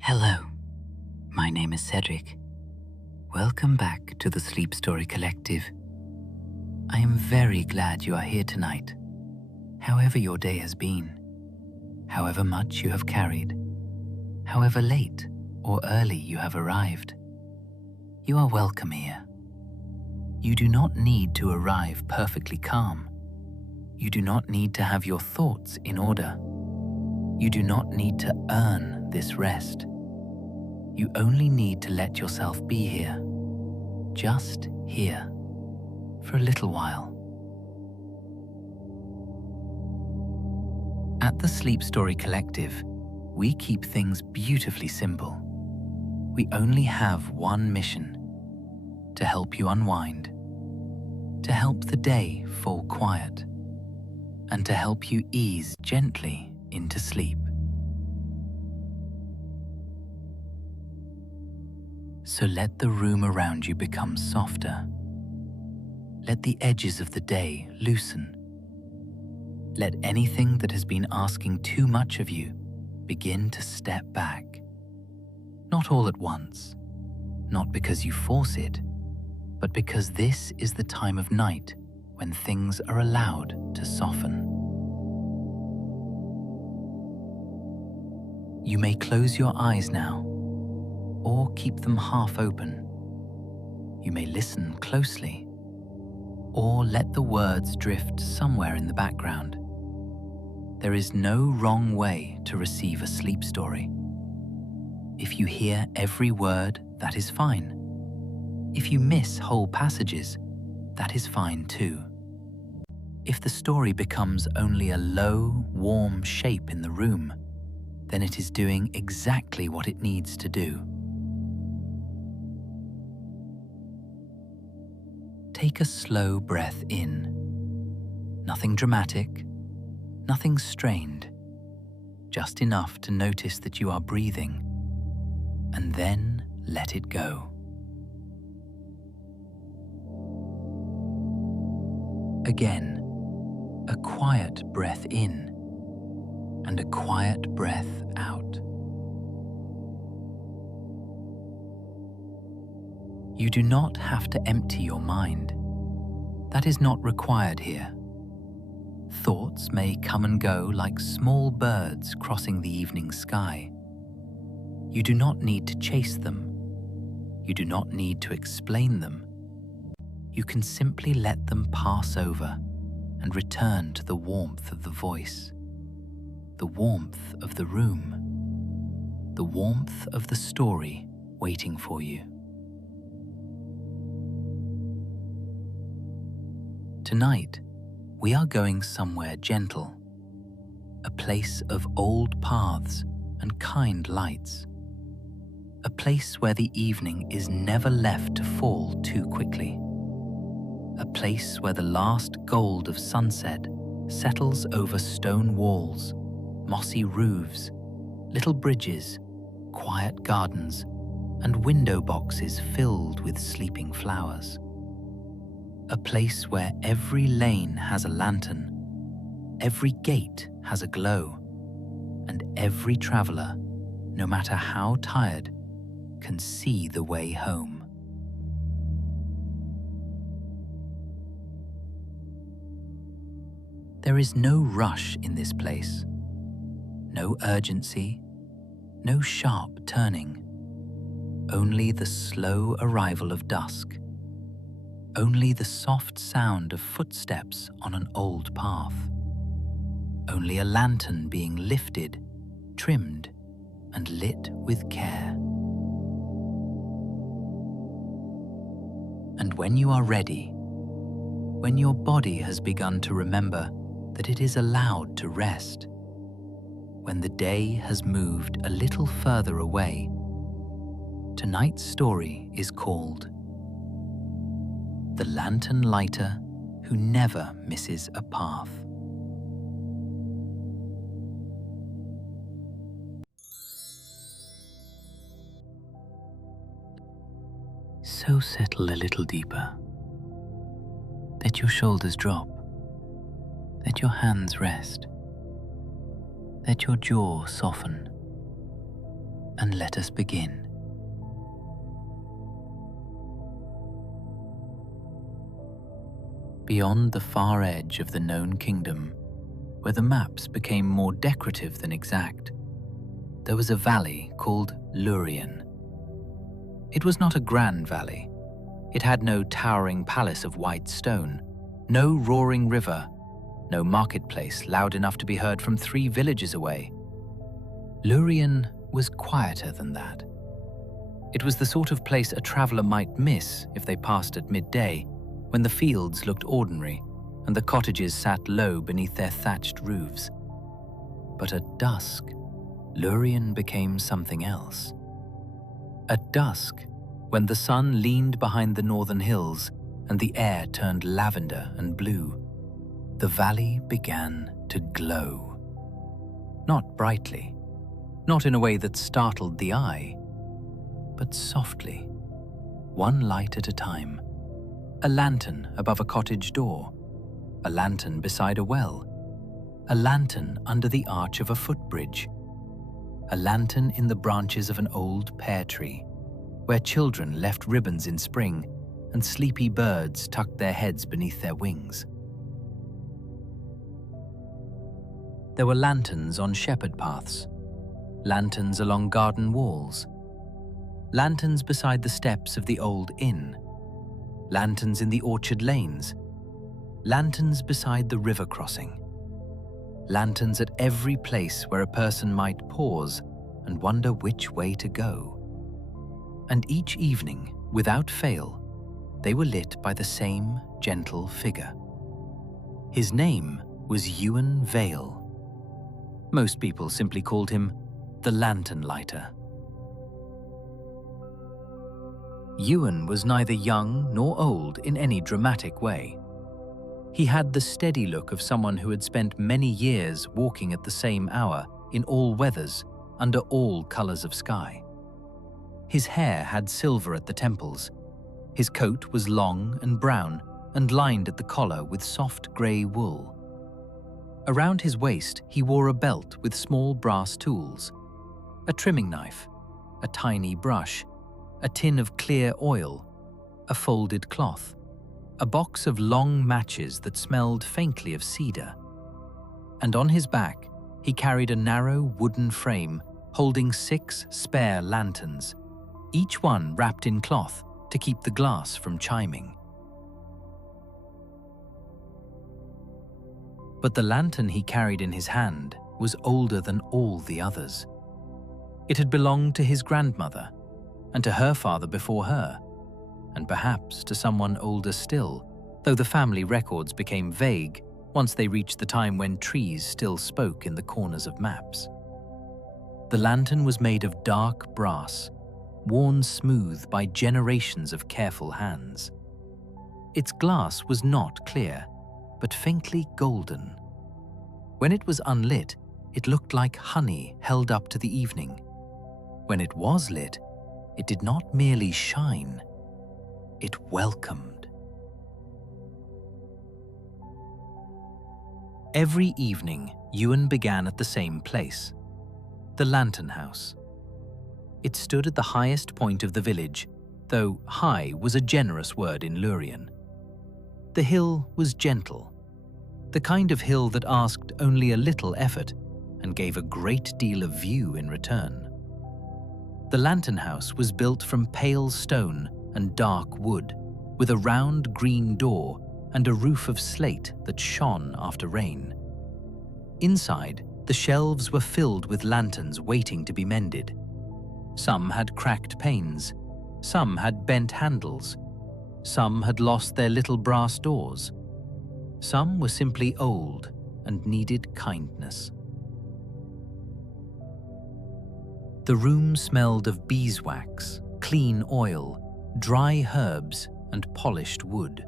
Hello, my name is Cedric. Welcome back to the SleepStory Collective. I am very glad you are here tonight. However your day has been, however much you have carried, however late or early you have arrived, you are welcome here. You do not need to arrive perfectly calm. You do not need to have your thoughts in order. You do not need to earn this rest. You only need to let yourself be here, just here, for a little while. At the SleepStory Collective, we keep things beautifully simple. We only have one mission: to help you unwind, to help the day fall quiet, and to help you ease gently into sleep. So let the room around you become softer. Let the edges of the day loosen. Let anything that has been asking too much of you begin to step back. Not all at once, not because you force it, but because this is the time of night when things are allowed to soften. You may close your eyes now, or keep them half open. You may listen closely, or let the words drift somewhere in the background. There is no wrong way to receive a sleep story. If you hear every word, that is fine. If you miss whole passages, that is fine too. If the story becomes only a low, warm shape in the room, then it is doing exactly what it needs to do. Take a slow breath in. Nothing dramatic, nothing strained, just enough to notice that you are breathing, and then let it go. Again, a quiet breath in and a quiet breath out. You do not have to empty your mind. That is not required here. Thoughts may come and go like small birds crossing the evening sky. You do not need to chase them. You do not need to explain them. You can simply let them pass over and return to the warmth of the voice, the warmth of the room, the warmth of the story waiting for you. Tonight, we are going somewhere gentle, a place of old paths and kind lights, a place where the evening is never left to fall too quickly, a place where the last gold of sunset settles over stone walls, mossy roofs, little bridges, quiet gardens, and window boxes filled with sleeping flowers. A place where every lane has a lantern, every gate has a glow, and every traveler, no matter how tired, can see the way home. There is no rush in this place, no urgency, no sharp turning, only the slow arrival of dusk. Only the soft sound of footsteps on an old path. Only a lantern being lifted, trimmed, and lit with care. And when you are ready, when your body has begun to remember that it is allowed to rest, when the day has moved a little further away, tonight's story is called The Lantern Lighter Who Never Misses a Path. So settle a little deeper. Let your shoulders drop. Let your hands rest. Let your jaw soften. and let us begin. Beyond the far edge of the known kingdom, where the maps became more decorative than exact, there was a valley called Lurien. It was not a grand valley. It had no towering palace of white stone, no roaring river, no marketplace loud enough to be heard from 3 villages away. Lurien was quieter than that. It was the sort of place a traveler might miss if they passed at midday, when the fields looked ordinary and the cottages sat low beneath their thatched roofs. But at dusk, Lurien became something else. At dusk, when the sun leaned behind the northern hills and the air turned lavender and blue, the valley began to glow. Not brightly, not in a way that startled the eye, but softly, one light at a time. A lantern above a cottage door, a lantern beside a well, a lantern under the arch of a footbridge, a lantern in the branches of an old pear tree, where children left ribbons in spring and sleepy birds tucked their heads beneath their wings. There were lanterns on shepherd paths, lanterns along garden walls, lanterns beside the steps of the old inn, lanterns in the orchard lanes, lanterns beside the river crossing, lanterns at every place where a person might pause and wonder which way to go. And each evening, without fail, they were lit by the same gentle figure. His name was Ewan Vale. Most people simply called him the Lantern Lighter. Ewan was neither young nor old in any dramatic way. He had the steady look of someone who had spent many years walking at the same hour in all weathers, under all colors of sky. His hair had silver at the temples. His coat was long and brown and lined at the collar with soft grey wool. Around his waist he wore a belt with small brass tools, a trimming knife, a tiny brush, a tin of clear oil, a folded cloth, a box of long matches that smelled faintly of cedar. And on his back, he carried a narrow wooden frame holding 6 spare lanterns, each one wrapped in cloth to keep the glass from chiming. But the lantern he carried in his hand was older than all the others. It had belonged to his grandmother, and to her father before her, and perhaps to someone older still, though the family records became vague once they reached the time when trees still spoke in the corners of maps. The lantern was made of dark brass, worn smooth by generations of careful hands. Its glass was not clear, but faintly golden. When it was unlit, it looked like honey held up to the evening. When it was lit, it did not merely shine, it welcomed. Every evening, Ewan began at the same place, the Lantern House. It stood at the highest point of the village, though high was a generous word in Lurien. The hill was gentle, the kind of hill that asked only a little effort and gave a great deal of view in return. The lantern house was built from pale stone and dark wood, with a round green door and a roof of slate that shone after rain. Inside, the shelves were filled with lanterns waiting to be mended. Some had cracked panes, some had bent handles, some had lost their little brass doors. Some were simply old and needed kindness. The room smelled of beeswax, clean oil, dry herbs, and polished wood.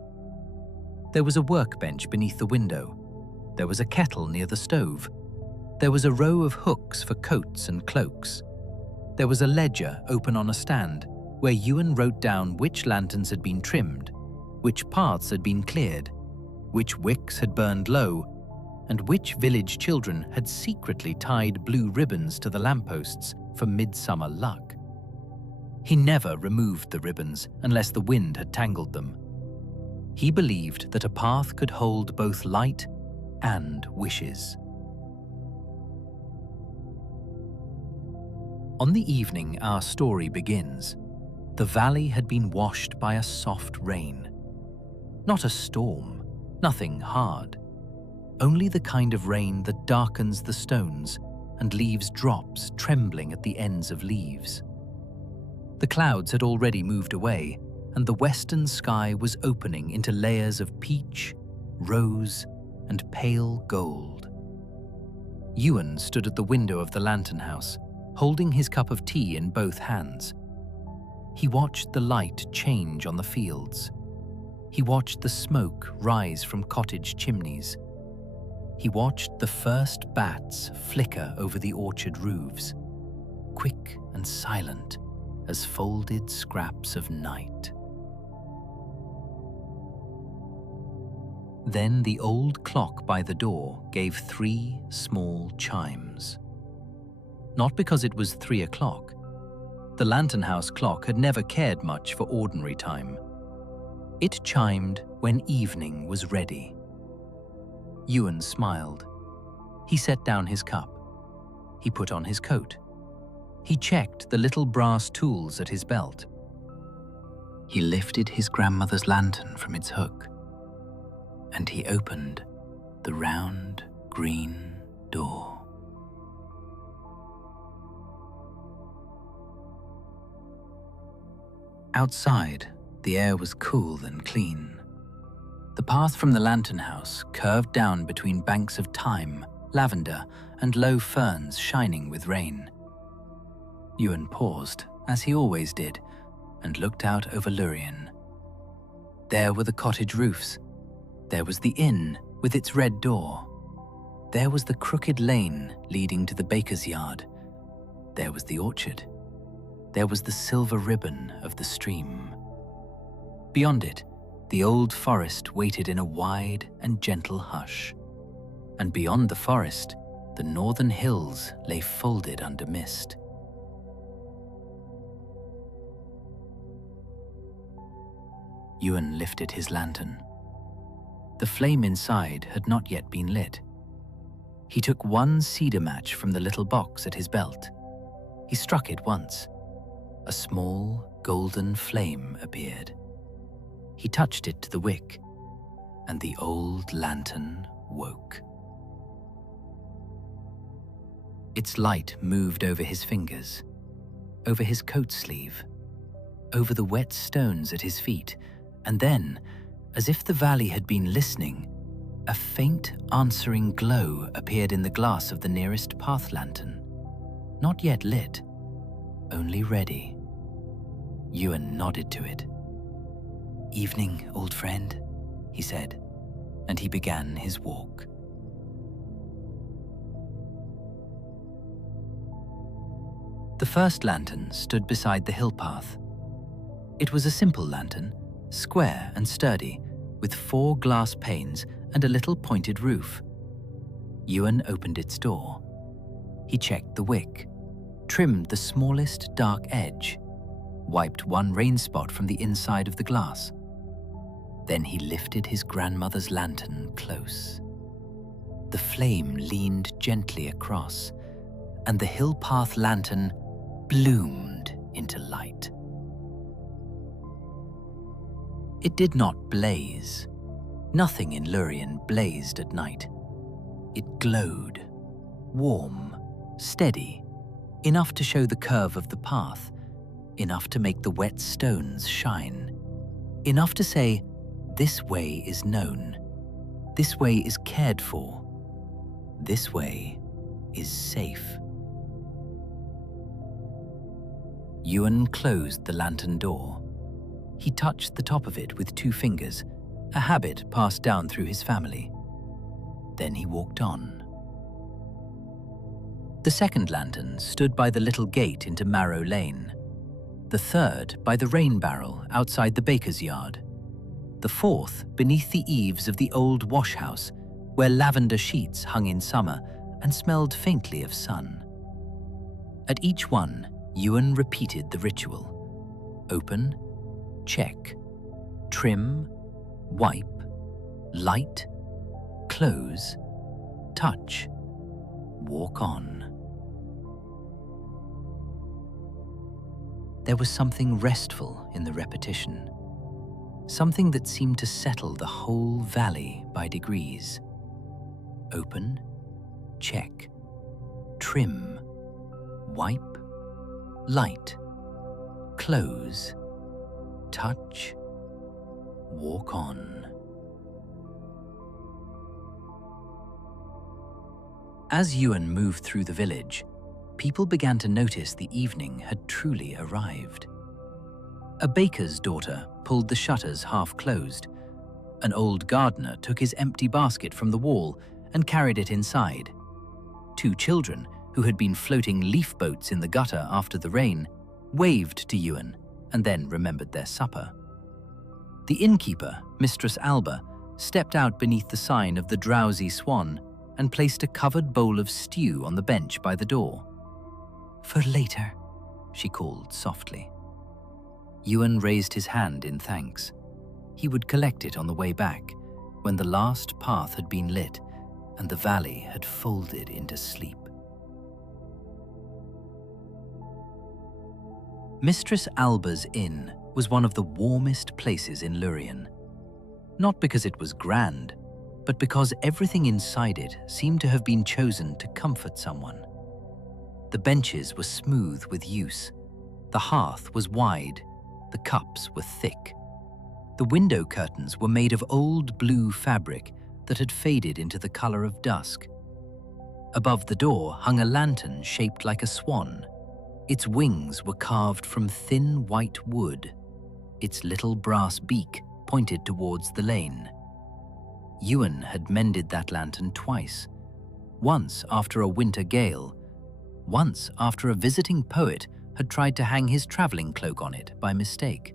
There was a workbench beneath the window. There was a kettle near the stove. There was a row of hooks for coats and cloaks. There was a ledger open on a stand where Ewan wrote down which lanterns had been trimmed, which paths had been cleared, which wicks had burned low, and which village children had secretly tied blue ribbons to the lampposts for midsummer luck. He never removed the ribbons unless the wind had tangled them. He believed that a path could hold both light and wishes. On the evening our story begins, the valley had been washed by a soft rain. Not a storm, nothing hard. Only the kind of rain that darkens the stones and leaves drops trembling at the ends of leaves. The clouds had already moved away, and the western sky was opening into layers of peach, rose, and pale gold. Ewan stood at the window of the lantern house, holding his cup of tea in both hands. He watched the light change on the fields. He watched the smoke rise from cottage chimneys. He watched the first bats flicker over the orchard roofs, quick and silent as folded scraps of night. Then the old clock by the door gave 3 small chimes. Not because it was 3 o'clock. The lantern house clock had never cared much for ordinary time. It chimed when evening was ready. Ewan smiled. He set down his cup. He put on his coat. He checked the little brass tools at his belt. He lifted his grandmother's lantern from its hook, and he opened the round green door. Outside, the air was cool and clean. The path from the lantern house curved down between banks of thyme, lavender, and low ferns shining with rain. Ewan paused, as he always did, and looked out over Lurien. There were the cottage roofs. There was the inn with its red door. There was the crooked lane leading to the baker's yard. There was the orchard. There was the silver ribbon of the stream. Beyond it, the old forest waited in a wide and gentle hush. And beyond the forest, the northern hills lay folded under mist. Ewan lifted his lantern. The flame inside had not yet been lit. He took one cedar match from the little box at his belt. He struck it once. A small, golden flame appeared. He touched it to the wick, and the old lantern woke. Its light moved over his fingers, over his coat sleeve, over the wet stones at his feet, and then, as if the valley had been listening, a faint answering glow appeared in the glass of the nearest path lantern. Not yet lit, only ready. Ewan nodded to it. "Evening, old friend," he said, and he began his walk. The first lantern stood beside the hill path. It was a simple lantern, square and sturdy, with 4 glass panes and a little pointed roof. Ewan opened its door. He checked the wick, trimmed the smallest dark edge, wiped one rain spot from the inside of the glass. Then he lifted his grandmother's lantern close. The flame leaned gently across, and the hill path lantern bloomed into light. It did not blaze. Nothing in Lurien blazed at night. It glowed, warm, steady, enough to show the curve of the path, enough to make the wet stones shine, enough to say, "This way is known, this way is cared for, this way is safe." Ewan closed the lantern door. He touched the top of it with 2 fingers, a habit passed down through his family. Then he walked on. The second lantern stood by the little gate into Marrow Lane. The third by the rain barrel outside the baker's yard. The fourth beneath the eaves of the old wash house, where lavender sheets hung in summer and smelled faintly of sun. At each one, Ewan repeated the ritual. Open, check, trim, wipe, light, close, touch, walk on. There was something restful in the repetition, something that seemed to settle the whole valley by degrees. Open, check, trim, wipe, light, close, touch, walk on. As Ewan moved through the village, people began to notice the evening had truly arrived. A baker's daughter pulled the shutters half closed. An old gardener took his empty basket from the wall and carried it inside. Two children, who had been floating leaf boats in the gutter after the rain, waved to Ewan and then remembered their supper. The innkeeper, Mistress Alba, stepped out beneath the sign of the Drowsy Swan and placed a covered bowl of stew on the bench by the door. "For later," she called softly. Ewan raised his hand in thanks. He would collect it on the way back, when the last path had been lit and the valley had folded into sleep. Mistress Alba's inn was one of the warmest places in Lurien. Not because it was grand, but because everything inside it seemed to have been chosen to comfort someone. The benches were smooth with use, the hearth was wide, the cups were thick. The window curtains were made of old blue fabric that had faded into the color of dusk. Above the door hung a lantern shaped like a swan. Its wings were carved from thin white wood. Its little brass beak pointed towards the lane. Ewan had mended that lantern twice, once after a winter gale, once after a visiting poet had tried to hang his traveling cloak on it by mistake.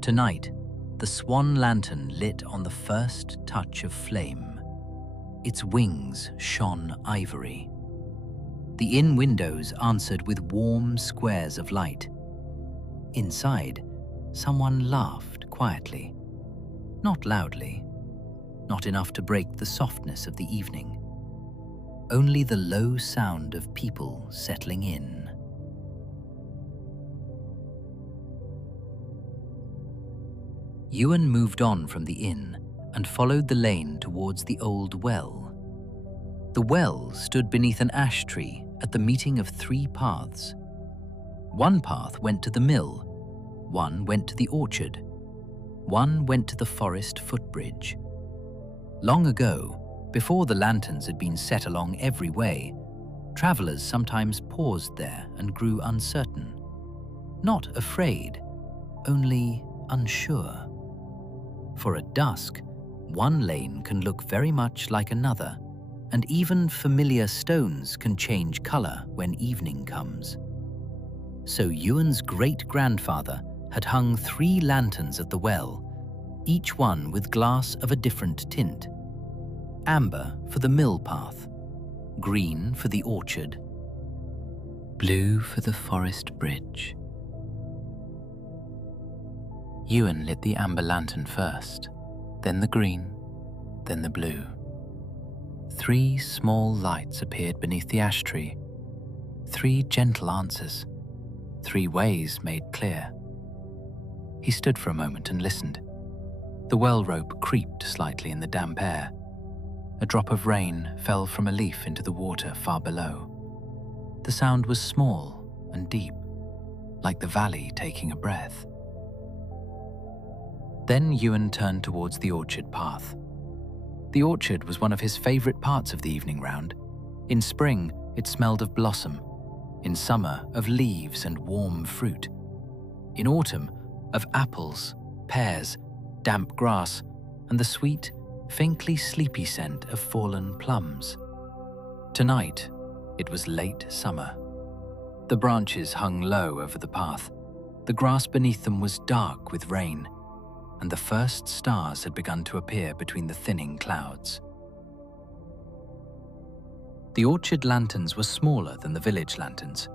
Tonight, the swan lantern lit on the first touch of flame. Its wings shone ivory. The inn windows answered with warm squares of light. Inside, someone laughed quietly, not loudly, not enough to break the softness of the evening. Only the low sound of people settling in. Ewan moved on from the inn and followed the lane towards the old well. The well stood beneath an ash tree at the meeting of three paths. One path went to the mill, one went to the orchard, one went to the forest footbridge. Long ago, before the lanterns had been set along every way, travelers sometimes paused there and grew uncertain. Not afraid, only unsure. For at dusk, one lane can look very much like another, and even familiar stones can change color when evening comes. So Ewan's great-grandfather had hung 3 lanterns at the well, each one with glass of a different tint. Amber for the mill path, green for the orchard, blue for the forest bridge. Ewan lit the amber lantern first, then the green, then the blue. 3 small lights appeared beneath the ash tree. 3 gentle answers, 3 ways made clear. He stood for a moment and listened. The well rope creaked slightly in the damp air. A drop of rain fell from a leaf into the water far below. The sound was small and deep, like the valley taking a breath. Then Ewan turned towards the orchard path. The orchard was one of his favorite parts of the evening round. In spring, it smelled of blossom. In summer, of leaves and warm fruit. In autumn, of apples, pears, damp grass, and the sweet, faintly sleepy scent of fallen plums. Tonight, it was late summer. The branches hung low over the path. The grass beneath them was dark with rain, and the first stars had begun to appear between the thinning clouds. The orchard lanterns were smaller than the village lanterns.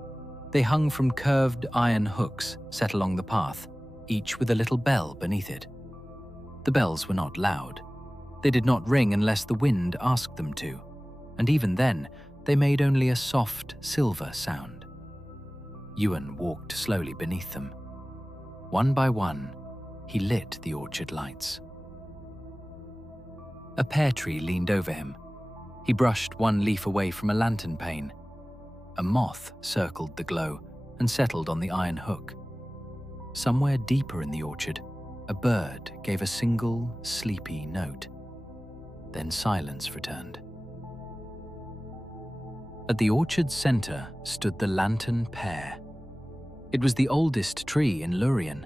They hung from curved iron hooks set along the path, each with a little bell beneath it. The bells were not loud. They did not ring unless the wind asked them to, and even then, they made only a soft, silver sound. Ewan walked slowly beneath them. One by one, he lit the orchard lights. A pear tree leaned over him. He brushed one leaf away from a lantern pane. A moth circled the glow and settled on the iron hook. Somewhere deeper in the orchard, a bird gave a single, sleepy note. Then silence returned. At the orchard's center stood the lantern pear. It was the oldest tree in Lurien.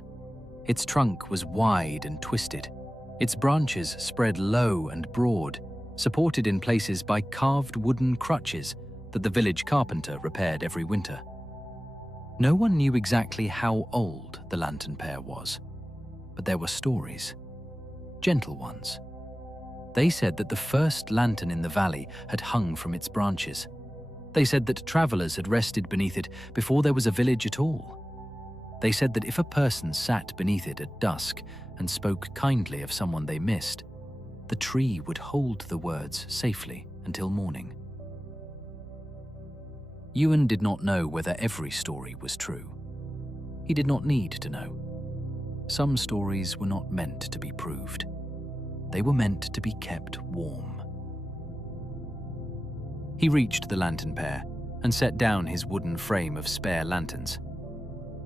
Its trunk was wide and twisted. Its branches spread low and broad, supported in places by carved wooden crutches that the village carpenter repaired every winter. No one knew exactly how old the lantern pear was, but there were stories, gentle ones. They said that the first lantern in the valley had hung from its branches. They said that travelers had rested beneath it before there was a village at all. They said that if a person sat beneath it at dusk and spoke kindly of someone they missed, the tree would hold the words safely until morning. Ewan did not know whether every story was true. He did not need to know. Some stories were not meant to be proved. They were meant to be kept warm. He reached the lantern pear and set down his wooden frame of spare lanterns.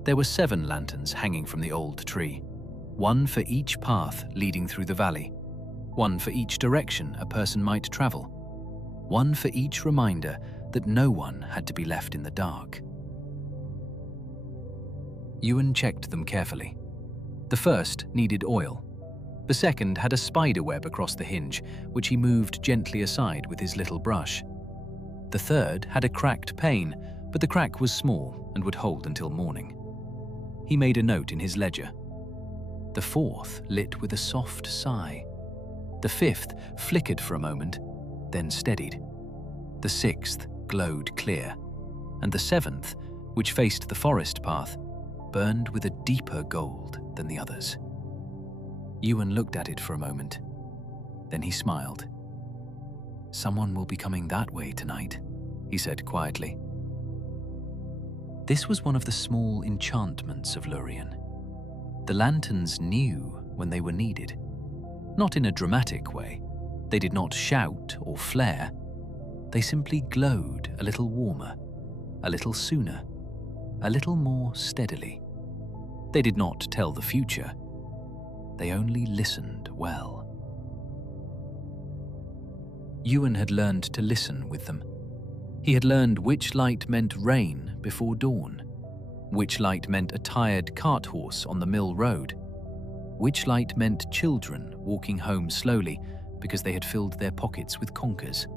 There were 7 lanterns hanging from the old tree, one for each path leading through the valley, one for each direction a person might travel, one for each reminder that no one had to be left in the dark. Ewan checked them carefully. The first needed oil. The second had a spider web across the hinge, which he moved gently aside with his little brush. The third had a cracked pane, but the crack was small and would hold until morning. He made a note in his ledger. The fourth lit with a soft sigh. The fifth flickered for a moment, then steadied. The sixth glowed clear, and the seventh, which faced the forest path, burned with a deeper gold than the others. Ewan looked at it for a moment. Then he smiled. "Someone will be coming that way tonight," he said quietly. This was one of the small enchantments of Lurien. The lanterns knew when they were needed. Not in a dramatic way. They did not shout or flare. They simply glowed a little warmer, a little sooner, a little more steadily. They did not tell the future. They only listened well. Ewan had learned to listen with them. He had learned which light meant rain before dawn, which light meant a tired cart horse on the mill road, which light meant children walking home slowly because they had filled their pockets with conkers,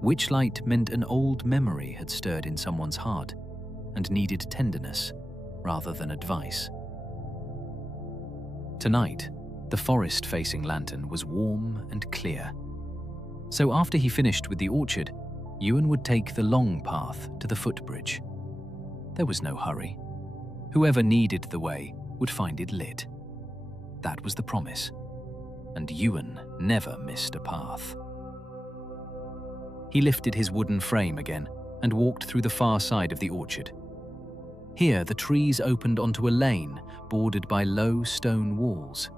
which light meant an old memory had stirred in someone's heart and needed tenderness rather than advice. Tonight, the forest-facing lantern was warm and clear. So after he finished with the orchard, Ewan would take the long path to the footbridge. There was no hurry. Whoever needed the way would find it lit. That was the promise, and Ewan never missed a path. He lifted his wooden frame again and walked through the far side of the orchard. Here, the trees opened onto a lane bordered by low stone walls.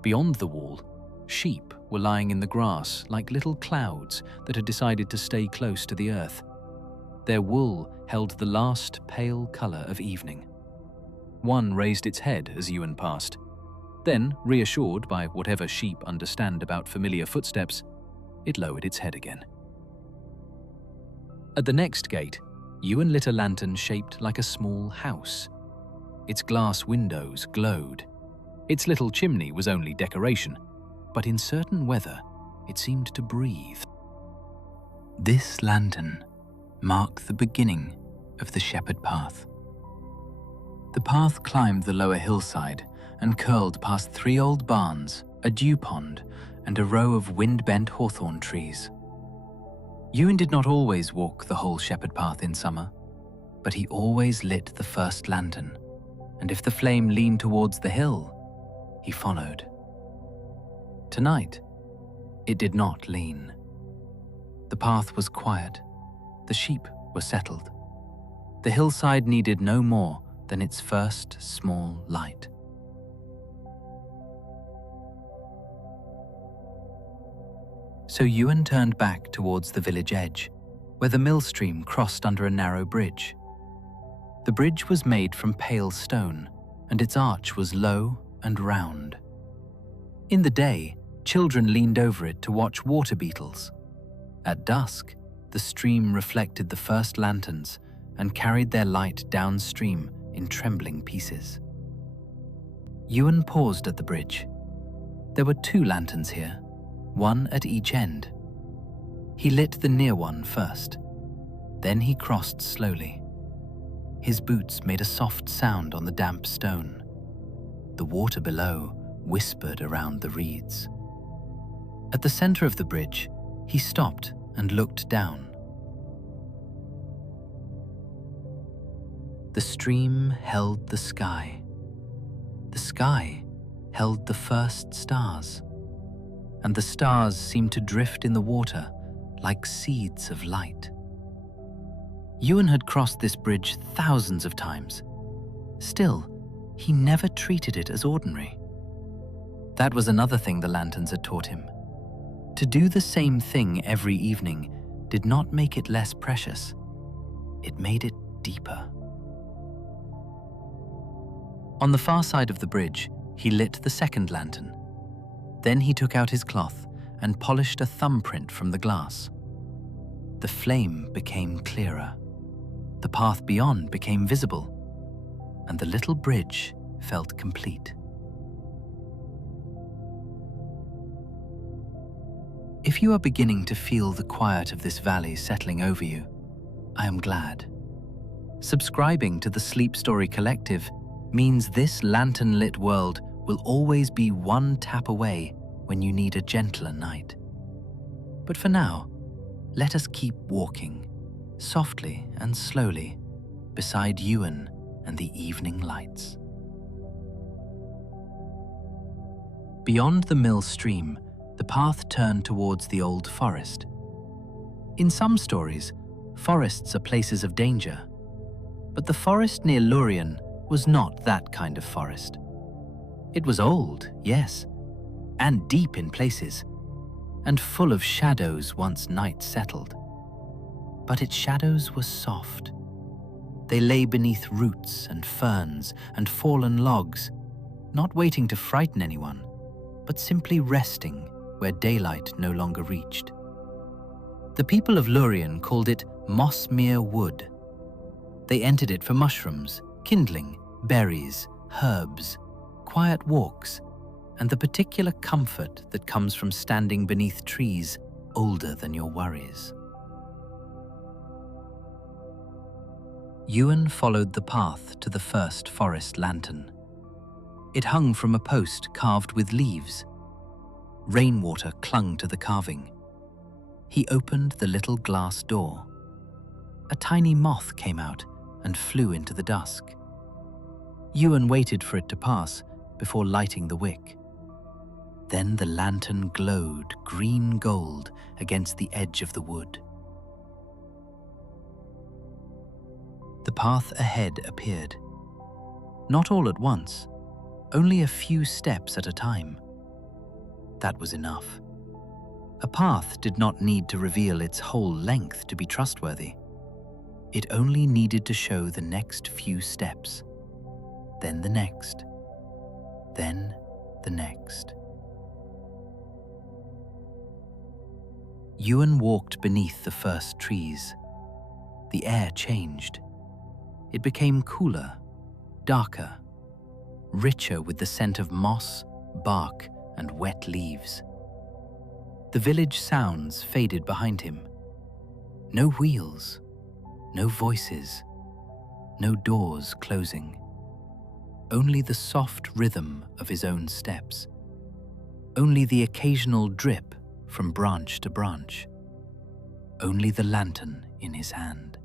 Beyond the wall, sheep were lying in the grass like little clouds that had decided to stay close to the earth. Their wool held the last pale color of evening. One raised its head as Ewan passed. Then, reassured by whatever sheep understand about familiar footsteps, it lowered its head again. At the next gate, Ewan lit a lantern shaped like a small house. Its glass windows glowed. Its little chimney was only decoration, but in certain weather, it seemed to breathe. This lantern marked the beginning of the shepherd path. The path climbed the lower hillside and curled past 3 old barns, a dew pond, and a row of wind-bent hawthorn trees. Ewan did not always walk the whole shepherd path in summer, but he always lit the first lantern, and if the flame leaned towards the hill, he followed. Tonight, it did not lean. The path was quiet, the sheep were settled. The hillside needed no more than its first small light. So Ewan turned back towards the village edge, where the mill stream crossed under a narrow bridge. The bridge was made from pale stone, and its arch was low and round. In the day, children leaned over it to watch water beetles. At dusk, the stream reflected the first lanterns and carried their light downstream in trembling pieces. Ewan paused at the bridge. There were 2 lanterns here, one at each end. He lit the near one first. Then he crossed slowly. His boots made a soft sound on the damp stone. The water below whispered around the reeds. At the center of the bridge, he stopped and looked down. The stream held the sky. The sky held the first stars, and the stars seemed to drift in the water like seeds of light. Ewan had crossed this bridge thousands of times. Still, he never treated it as ordinary. That was another thing the lanterns had taught him. To do the same thing every evening did not make it less precious. It made it deeper. On the far side of the bridge, he lit the second lantern. Then he took out his cloth and polished a thumbprint from the glass. The flame became clearer. The path beyond became visible, and the little bridge felt complete. If you are beginning to feel the quiet of this valley settling over you, I am glad. Subscribing to the SleepStory Collective means this lantern-lit world will always be one tap away when you need a gentler night. But for now, let us keep walking, softly and slowly, beside Ewan and the evening lights. Beyond the mill stream, the path turned towards the old forest. In some stories, forests are places of danger, but the forest near Lurien was not that kind of forest. It was old, yes, and deep in places, and full of shadows once night settled. But its shadows were soft. They lay beneath roots and ferns and fallen logs, not waiting to frighten anyone, but simply resting where daylight no longer reached. The people of Lurien called it Mossmere Wood. They entered it for mushrooms, kindling, berries, herbs, quiet walks, and the particular comfort that comes from standing beneath trees older than your worries. Ewan followed the path to the first forest lantern. It hung from a post carved with leaves. Rainwater clung to the carving. He opened the little glass door. A tiny moth came out and flew into the dusk. Ewan waited for it to pass before lighting the wick. Then the lantern glowed green gold against the edge of the wood. The path ahead appeared. Not all at once, only a few steps at a time. That was enough. A path did not need to reveal its whole length to be trustworthy. It only needed to show the next few steps, then the next, then the next. Ewan walked beneath the first trees. The air changed. It became cooler, darker, richer with the scent of moss, bark, and wet leaves. The village sounds faded behind him. No wheels, no voices, no doors closing. Only the soft rhythm of his own steps. Only the occasional drip from branch to branch. only the lantern in his hand.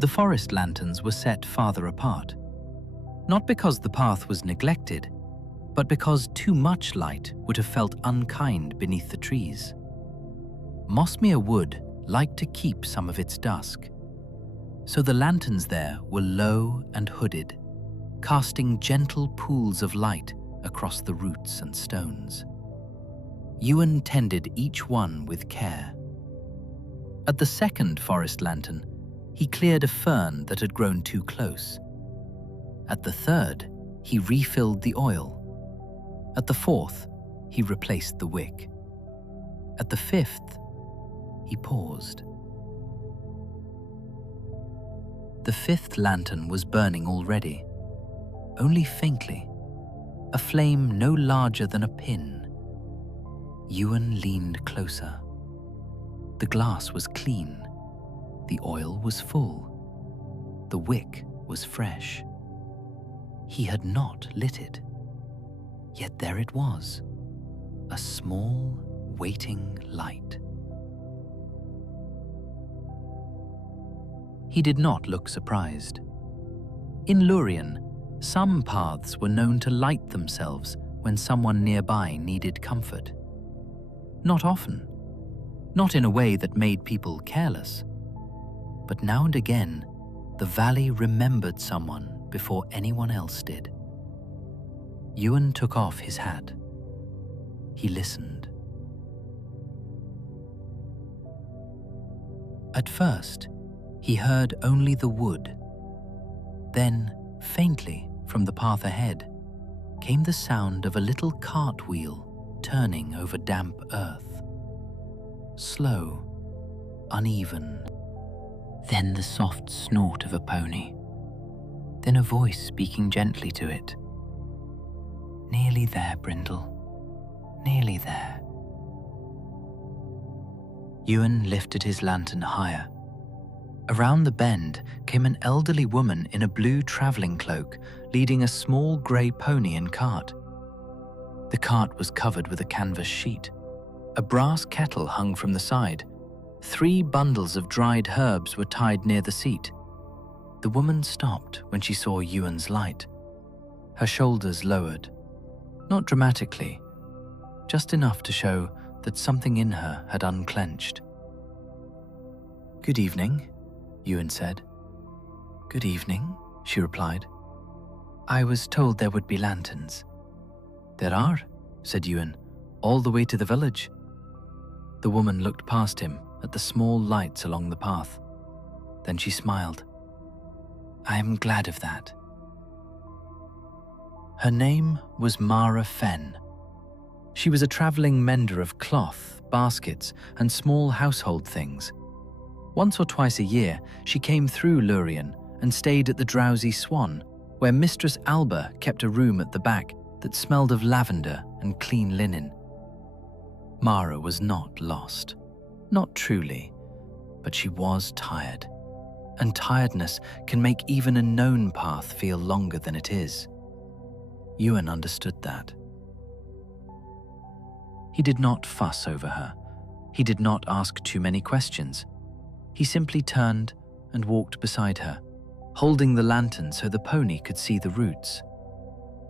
The forest lanterns were set farther apart, not because the path was neglected, but because too much light would have felt unkind beneath the trees. Mossmere Wood liked to keep some of its dusk, so the lanterns there were low and hooded, casting gentle pools of light across the roots and stones. Ewan tended each one with care. At the second forest lantern, he cleared a fern that had grown too close. At the third, he refilled the oil. At the fourth, he replaced the wick. At the fifth, he paused. The fifth lantern was burning already, only faintly, a flame no larger than a pin. Ewan leaned closer. The glass was clean. The oil was full. The wick was fresh. He had not lit it. Yet there it was, a small, waiting light. He did not look surprised. In Lurien, some paths were known to light themselves when someone nearby needed comfort. Not often, not in a way that made people careless, but now and again, the valley remembered someone before anyone else did. Ewan took off his hat. He listened. At first, he heard only the wood. Then, faintly from the path ahead, came the sound of a little cartwheel turning over damp earth. Slow, uneven. Then the soft snort of a pony. Then a voice speaking gently to it. "Nearly there, Brindle. Nearly there." Ewan lifted his lantern higher. Around the bend came an elderly woman in a blue traveling cloak, leading a small grey pony and cart. The cart was covered with a canvas sheet. A brass kettle hung from the side. 3 bundles of dried herbs were tied near the seat. The woman stopped when she saw Ewan's light. Her shoulders lowered, not dramatically, just enough to show that something in her had unclenched. "Good evening," Ewan said. "Good evening," she replied. "I was told there would be lanterns." "There are," said Ewan, "all the way to the village." The woman looked past him at the small lights along the path. Then she smiled. "I am glad of that." Her name was Mara Fenn. She was a travelling mender of cloth, baskets, and small household things. Once or twice a year, she came through Lurien and stayed at the Drowsy Swan, where Mistress Alba kept a room at the back that smelled of lavender and clean linen. Mara was not lost. Not truly, but she was tired, and tiredness can make even a known path feel longer than it is. Ewan understood that. He did not fuss over her. He did not ask too many questions. He simply turned and walked beside her, holding the lantern so the pony could see the routes.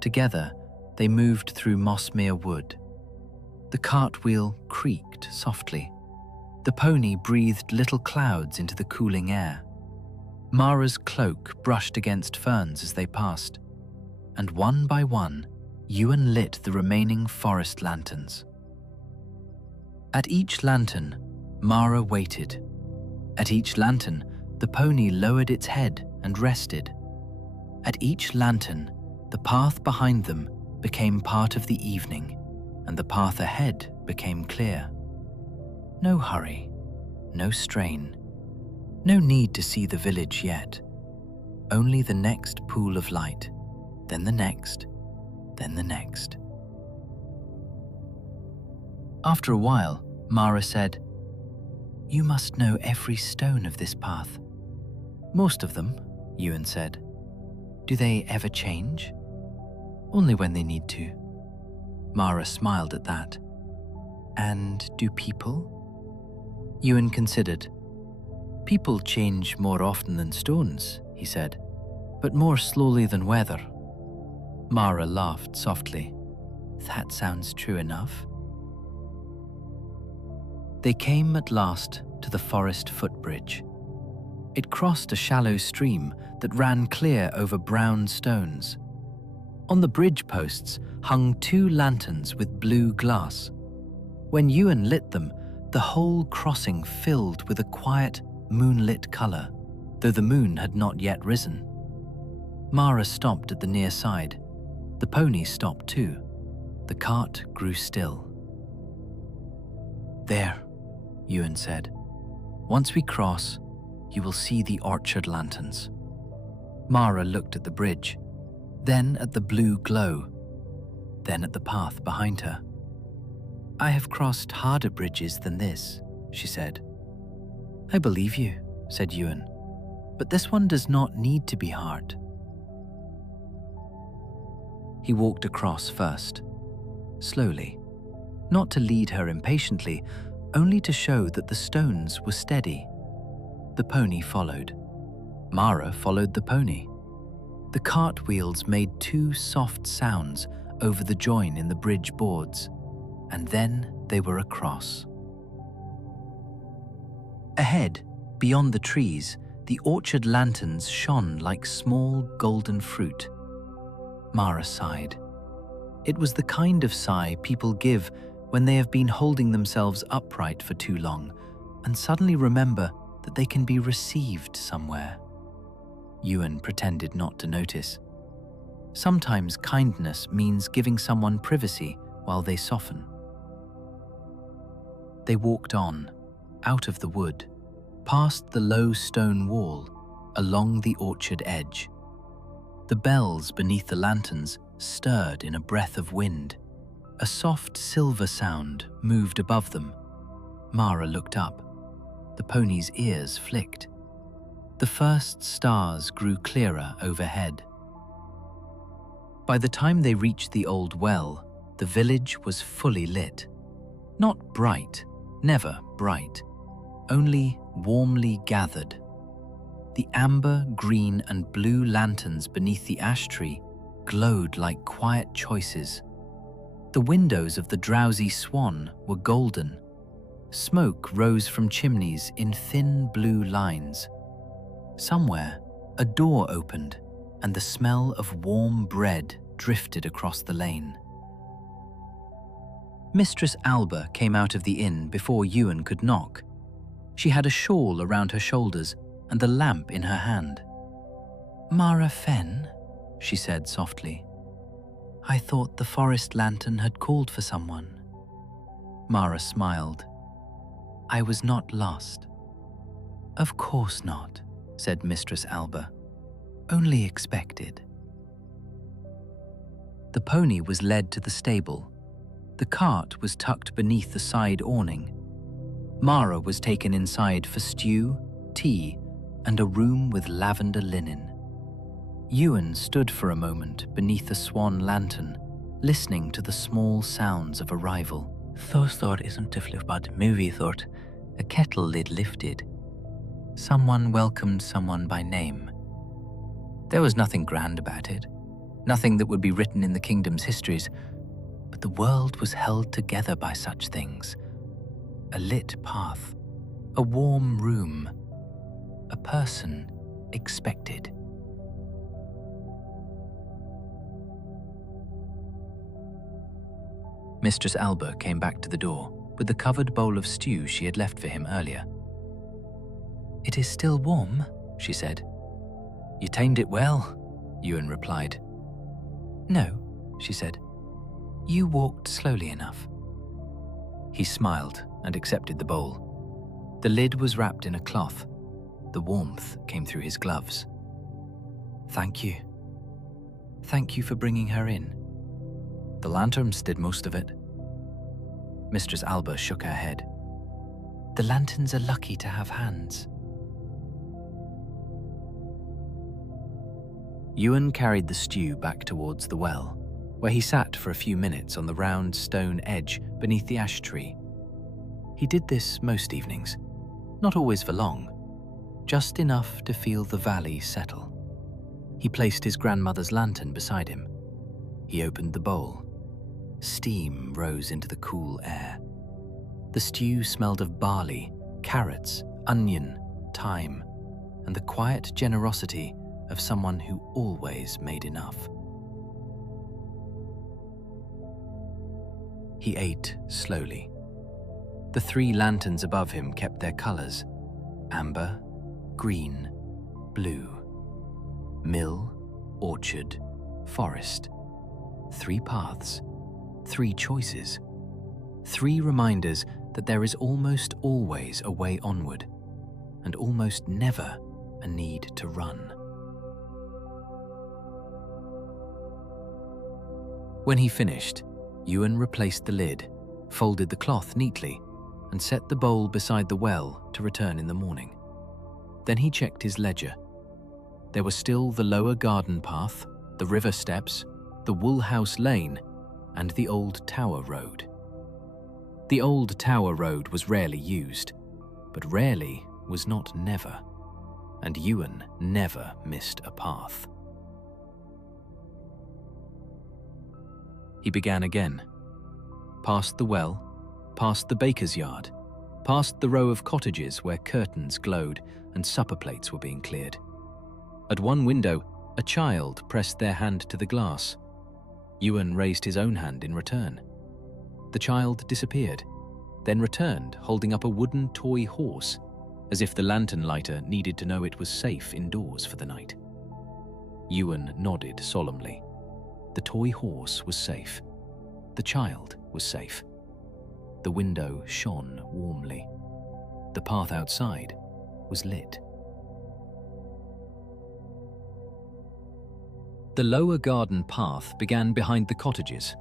Together, they moved through Mossmere Wood. The cartwheel creaked softly. The pony breathed little clouds into the cooling air. Mara's cloak brushed against ferns as they passed, and one by one, Ewan lit the remaining forest lanterns. At each lantern, Mara waited. At each lantern, the pony lowered its head and rested. At each lantern, the path behind them became part of the evening, and the path ahead became clear. No hurry, no strain, no need to see the village yet. Only the next pool of light, then the next, then the next. After a while, Mara said, "You must know every stone of this path." "Most of them," Ewan said. "Do they ever change?" "Only when they need to." Mara smiled at that. And do people? Ewan considered. People change more often than stones, he said, but more slowly than weather. Mara laughed softly. That sounds true enough. They came at last to the forest footbridge. It crossed a shallow stream that ran clear over brown stones. On the bridge posts hung 2 lanterns with blue glass. When Ewan lit them, the whole crossing filled with a quiet, moonlit colour, though the moon had not yet risen. Mara stopped at the near side. The pony stopped too. The cart grew still. There, Ewan said. Once we cross, you will see the orchard lanterns. Mara looked at the bridge, then at the blue glow, then at the path behind her. I have crossed harder bridges than this, she said. I believe you, said Ewan, but this one does not need to be hard. He walked across first, slowly, not to lead her impatiently, only to show that the stones were steady. The pony followed. Mara followed the pony. The cart wheels made 2 soft sounds over the join in the bridge boards, and then they were across. Ahead, beyond the trees, the orchard lanterns shone like small golden fruit. Mara sighed. It was the kind of sigh people give when they have been holding themselves upright for too long and suddenly remember that they can be received somewhere. Ewan pretended not to notice. Sometimes kindness means giving someone privacy while they soften. They walked on, out of the wood, past the low stone wall, along the orchard edge. The bells beneath the lanterns stirred in a breath of wind. A soft silver sound moved above them. Mara looked up. The pony's ears flicked. The first stars grew clearer overhead. By the time they reached the old well, the village was fully lit. Not bright, never bright, only warmly gathered. The amber, green, and blue lanterns beneath the ash tree glowed like quiet choices. The windows of the drowsy swan were golden. Smoke rose from chimneys in thin blue lines. Somewhere, a door opened, and the smell of warm bread drifted across the lane. Mistress Alba came out of the inn before Ewan could knock. She had a shawl around her shoulders and the lamp in her hand. Mara Fenn, she said softly. I thought the forest lantern had called for someone. Mara smiled. I was not lost. Of course not, said Mistress Alba. Only expected. The pony was led to the stable. The cart was tucked beneath the side awning. Mara was taken inside for stew, tea, and a room with lavender linen. Ewan stood for a moment beneath the swan lantern, listening to the small sounds of arrival. Thought isn't to flip about the movie thought, a kettle lid lifted. Someone welcomed someone by name. There was nothing grand about it, nothing that would be written in the kingdom's histories, but the world was held together by such things. A lit path, a warm room, a person expected. Mistress Alba came back to the door with the covered bowl of stew she had left for him earlier. It is still warm, she said. You tamed it well, Ewan replied. No, she said. You walked slowly enough. He smiled and accepted the bowl. The lid was wrapped in a cloth. The warmth came through his gloves. Thank you. Thank you for bringing her in. The lanterns did most of it. Mistress Alba shook her head. The lanterns are lucky to have hands. Ewan carried the stew back towards the well, where he sat for a few minutes on the round stone edge beneath the ash tree, He did this most evenings, not always for long, just enough to feel the valley settle. He placed his grandmother's lantern beside him. He opened the bowl. Steam rose into the cool air. The stew smelled of barley, carrots, onion, thyme, and the quiet generosity of someone who always made enough. He ate slowly. The 3 lanterns above him kept their colors: amber, green, blue. Mill, orchard, forest. 3 paths, 3 choices. 3 reminders that there is almost always a way onward, and almost never a need to run. When he finished, Ewan replaced the lid, folded the cloth neatly, and set the bowl beside the well to return in the morning. Then he checked his ledger. There was still the lower garden path, the river steps, the Woolhouse Lane, and the old Tower Road. The old Tower Road was rarely used, but rarely was not never, and Ewan never missed a path. He began again. Past the well, past the baker's yard, past the row of cottages where curtains glowed and supper plates were being cleared. At one window, a child pressed their hand to the glass. Ewan raised his own hand in return. The child disappeared, then returned holding up a wooden toy horse, as if the lantern lighter needed to know it was safe indoors for the night. Ewan nodded solemnly. The toy horse was safe. The child was safe. The window shone warmly. The path outside was lit. The lower garden path began behind the cottages.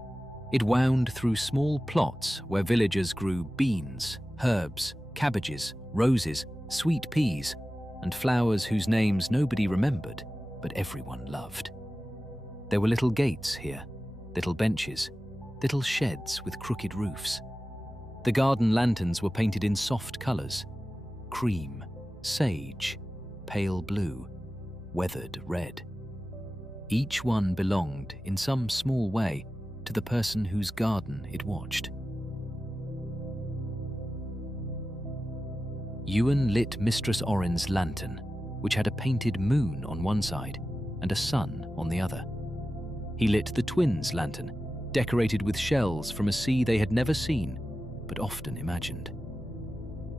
It wound through small plots where villagers grew beans, herbs, cabbages, roses, sweet peas, and flowers whose names nobody remembered, but everyone loved. There were little gates here, little benches, little sheds with crooked roofs. The garden lanterns were painted in soft colors: cream, sage, pale blue, weathered red. Each one belonged, in some small way, to the person whose garden it watched. Ewan lit Mistress Orin's lantern, which had a painted moon on one side and a sun on the other. He lit the twins' lantern, decorated with shells from a sea they had never seen, but often imagined.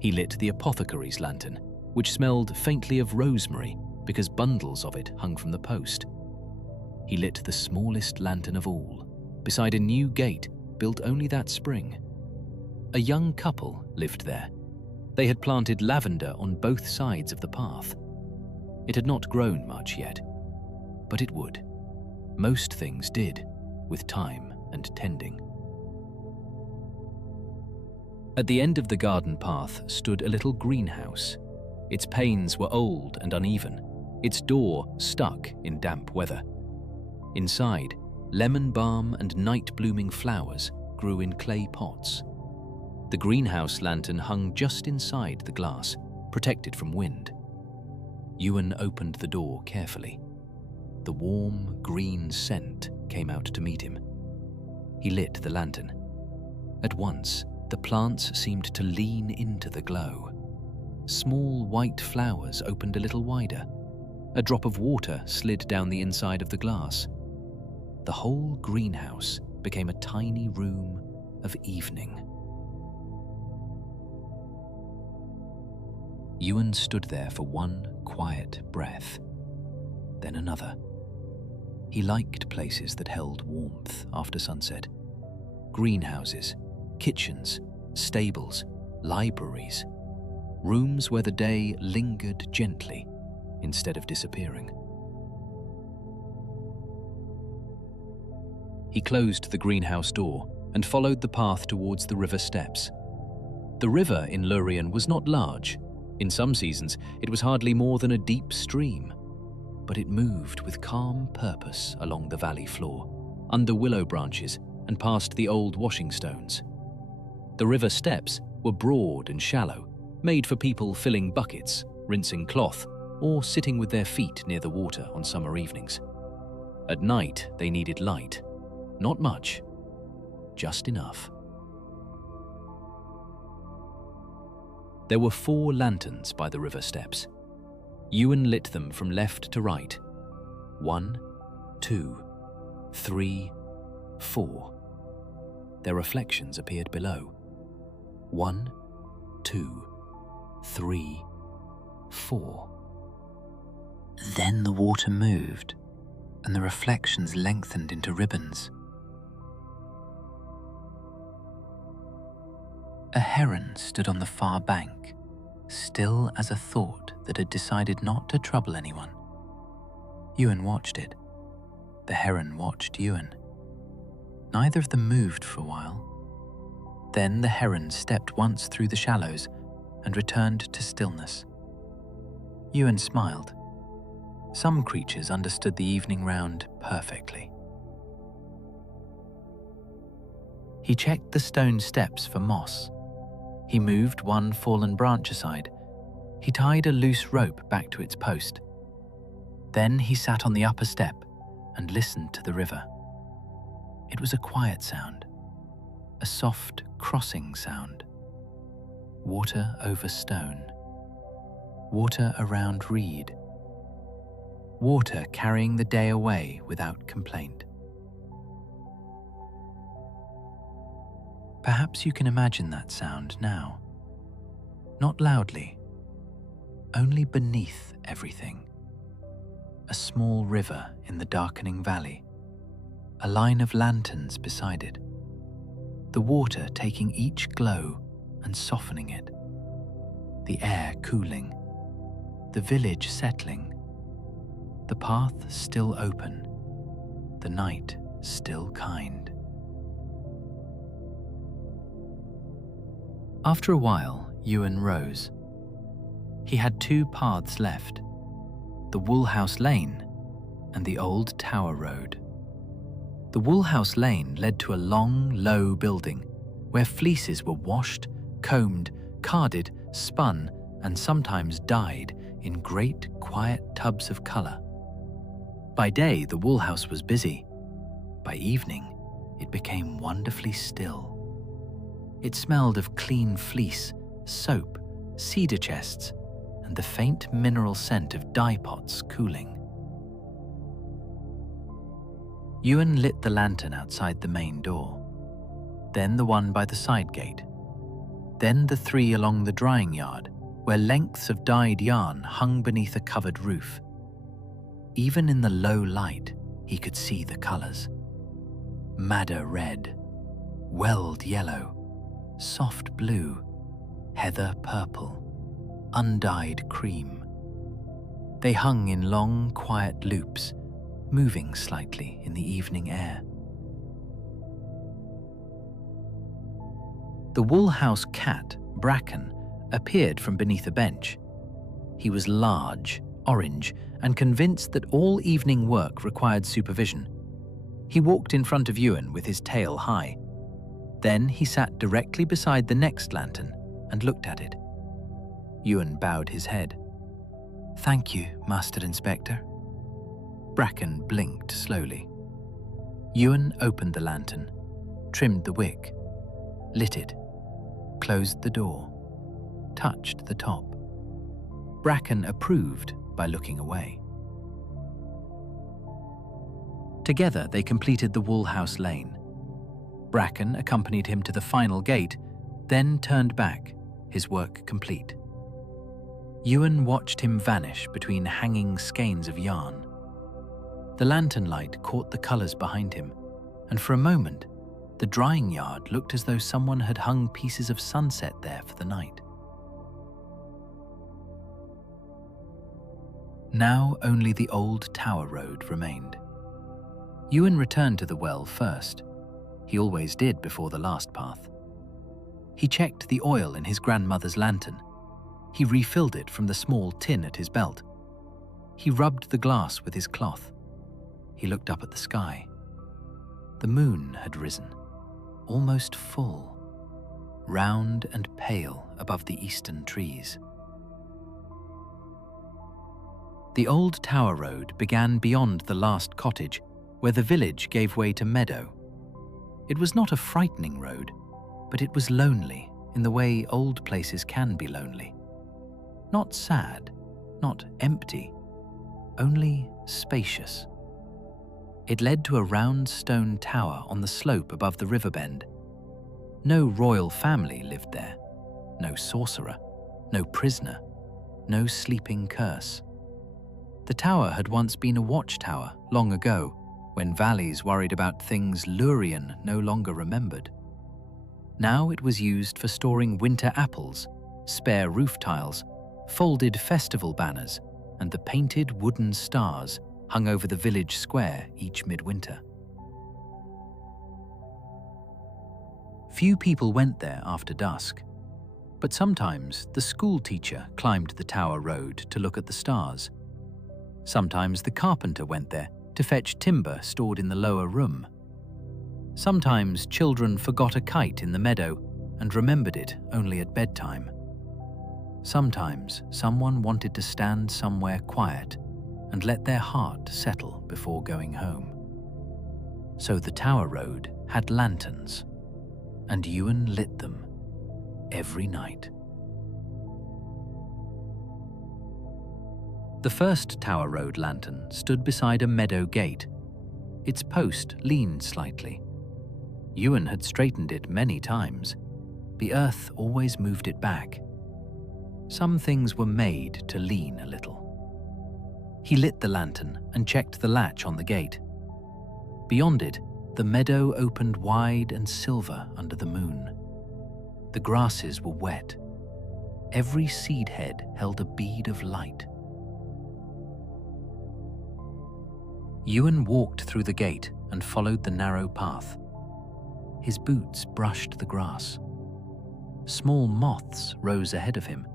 He lit the apothecary's lantern, which smelled faintly of rosemary because bundles of it hung from the post. He lit the smallest lantern of all, beside a new gate built only that spring. A young couple lived there. They had planted lavender on both sides of the path. It had not grown much yet, but it would. Most things did, with time and tending. At the end of the garden path stood a little greenhouse. Its panes were old and uneven, its door stuck in damp weather. Inside, lemon balm and night-blooming flowers grew in clay pots. The greenhouse lantern hung just inside the glass, protected from wind. Ewan opened the door carefully. The warm, green scent came out to meet him. He lit the lantern. At once, the plants seemed to lean into the glow. Small white flowers opened a little wider. A drop of water slid down the inside of the glass. The whole greenhouse became a tiny room of evening. Ewan stood there for one quiet breath, then another. He liked places that held warmth after sunset. Greenhouses, kitchens, stables, libraries, rooms where the day lingered gently instead of disappearing. He closed the greenhouse door and followed the path towards the river steps. The river in Lurien was not large. In some seasons, it was hardly more than a deep stream, but it moved with calm purpose along the valley floor, under willow branches and past the old washing stones. The river steps were were broad and shallow, made for people filling buckets, rinsing cloth, or sitting with their feet near the water on summer evenings. At night, they needed light. Not much, just enough. There were 4 lanterns by the river steps. Ewan lit them from left to right. 1, 2, 3, 4. Their reflections appeared below. 1, 2, 3, 4. Then the water moved, and the reflections lengthened into ribbons. A heron stood on the far bank, still as a thought that had decided not to trouble anyone. Ewan watched it. The heron watched Ewan. Neither of them moved for a while. Then the heron stepped once through the shallows and returned to stillness. Ewan smiled. Some creatures understood the evening round perfectly. He checked the stone steps for moss. He moved one fallen branch aside. He tied a loose rope back to its post. Then he sat on the upper step and listened to the river. It was a quiet sound, a soft crossing sound. Water over stone. Water around reed. Water carrying the day away without complaint. Perhaps you can imagine that sound now. Not loudly, only beneath everything. A small river in the darkening valley, a line of lanterns beside it, the water taking each glow and softening it, the air cooling, the village settling, the path still open, the night still kind. After a while, Ewan rose. He had 2 paths left, the Woolhouse Lane and the old Tower Road. The Woolhouse Lane led to a long, low building where fleeces were washed, combed, carded, spun, and sometimes dyed in great, quiet tubs of colour. By day, the woolhouse was busy. By evening, it became wonderfully still. It smelled of clean fleece, soap, cedar chests, and the faint mineral scent of dye pots cooling. Ewan lit the lantern outside the main door, then the one by the side gate, then the 3 along the drying yard, where lengths of dyed yarn hung beneath a covered roof. Even in the low light, he could see the colours. Madder red, weld yellow, soft blue, heather purple, undyed cream. They hung in long, quiet loops, moving slightly in the evening air. The Woolhouse cat, Bracken, appeared from beneath a bench. He was large, orange, and convinced that all evening work required supervision. He walked in front of Ewan with his tail high. Then he sat directly beside the next lantern and looked at it. Ewan bowed his head. "Thank you, Master Inspector." Bracken blinked slowly. Ewan opened the lantern, trimmed the wick, lit it, closed the door, touched the top. Bracken approved by looking away. Together they completed the Woolhouse Lane. Bracken accompanied him to the final gate, then turned back, his work complete. Ewan watched him vanish between hanging skeins of yarn. The lantern light caught the colours behind him, and for a moment, the drying yard looked as though someone had hung pieces of sunset there for the night. Now only the old Tower Road remained. Ewan returned to the well first. He always did before the last path. He checked the oil in his grandmother's lantern. He refilled it from the small tin at his belt. He rubbed the glass with his cloth. He looked up at the sky. The moon had risen, almost full, round and pale above the eastern trees. The old tower road began beyond the last cottage, where the village gave way to meadow. It was not a frightening road, but it was lonely in the way old places can be lonely. Not sad, not empty, only spacious. It led to a round stone tower on the slope above the river bend. No royal family lived there, no sorcerer, no prisoner, no sleeping curse. The tower had once been a watchtower long ago, when valleys worried about things Lurien no longer remembered. Now it was used for storing winter apples, spare roof tiles, folded festival banners, and the painted wooden stars hung over the village square each midwinter. Few people went there after dusk, but sometimes the school teacher climbed the tower road to look at the stars. Sometimes the carpenter went there to fetch timber stored in the lower room. Sometimes children forgot a kite in the meadow and remembered it only at bedtime. Sometimes someone wanted to stand somewhere quiet and let their heart settle before going home. So the tower road had lanterns, and Ewan lit them every night. The first tower road lantern stood beside a meadow gate. Its post leaned slightly. Ewan had straightened it many times. The earth always moved it back. Some things were made to lean a little. He lit the lantern and checked the latch on the gate. Beyond it, the meadow opened wide and silver under the moon. The grasses were wet. Every seed head held a bead of light. Ewan walked through the gate and followed the narrow path. His boots brushed the grass. Small moths rose ahead of him.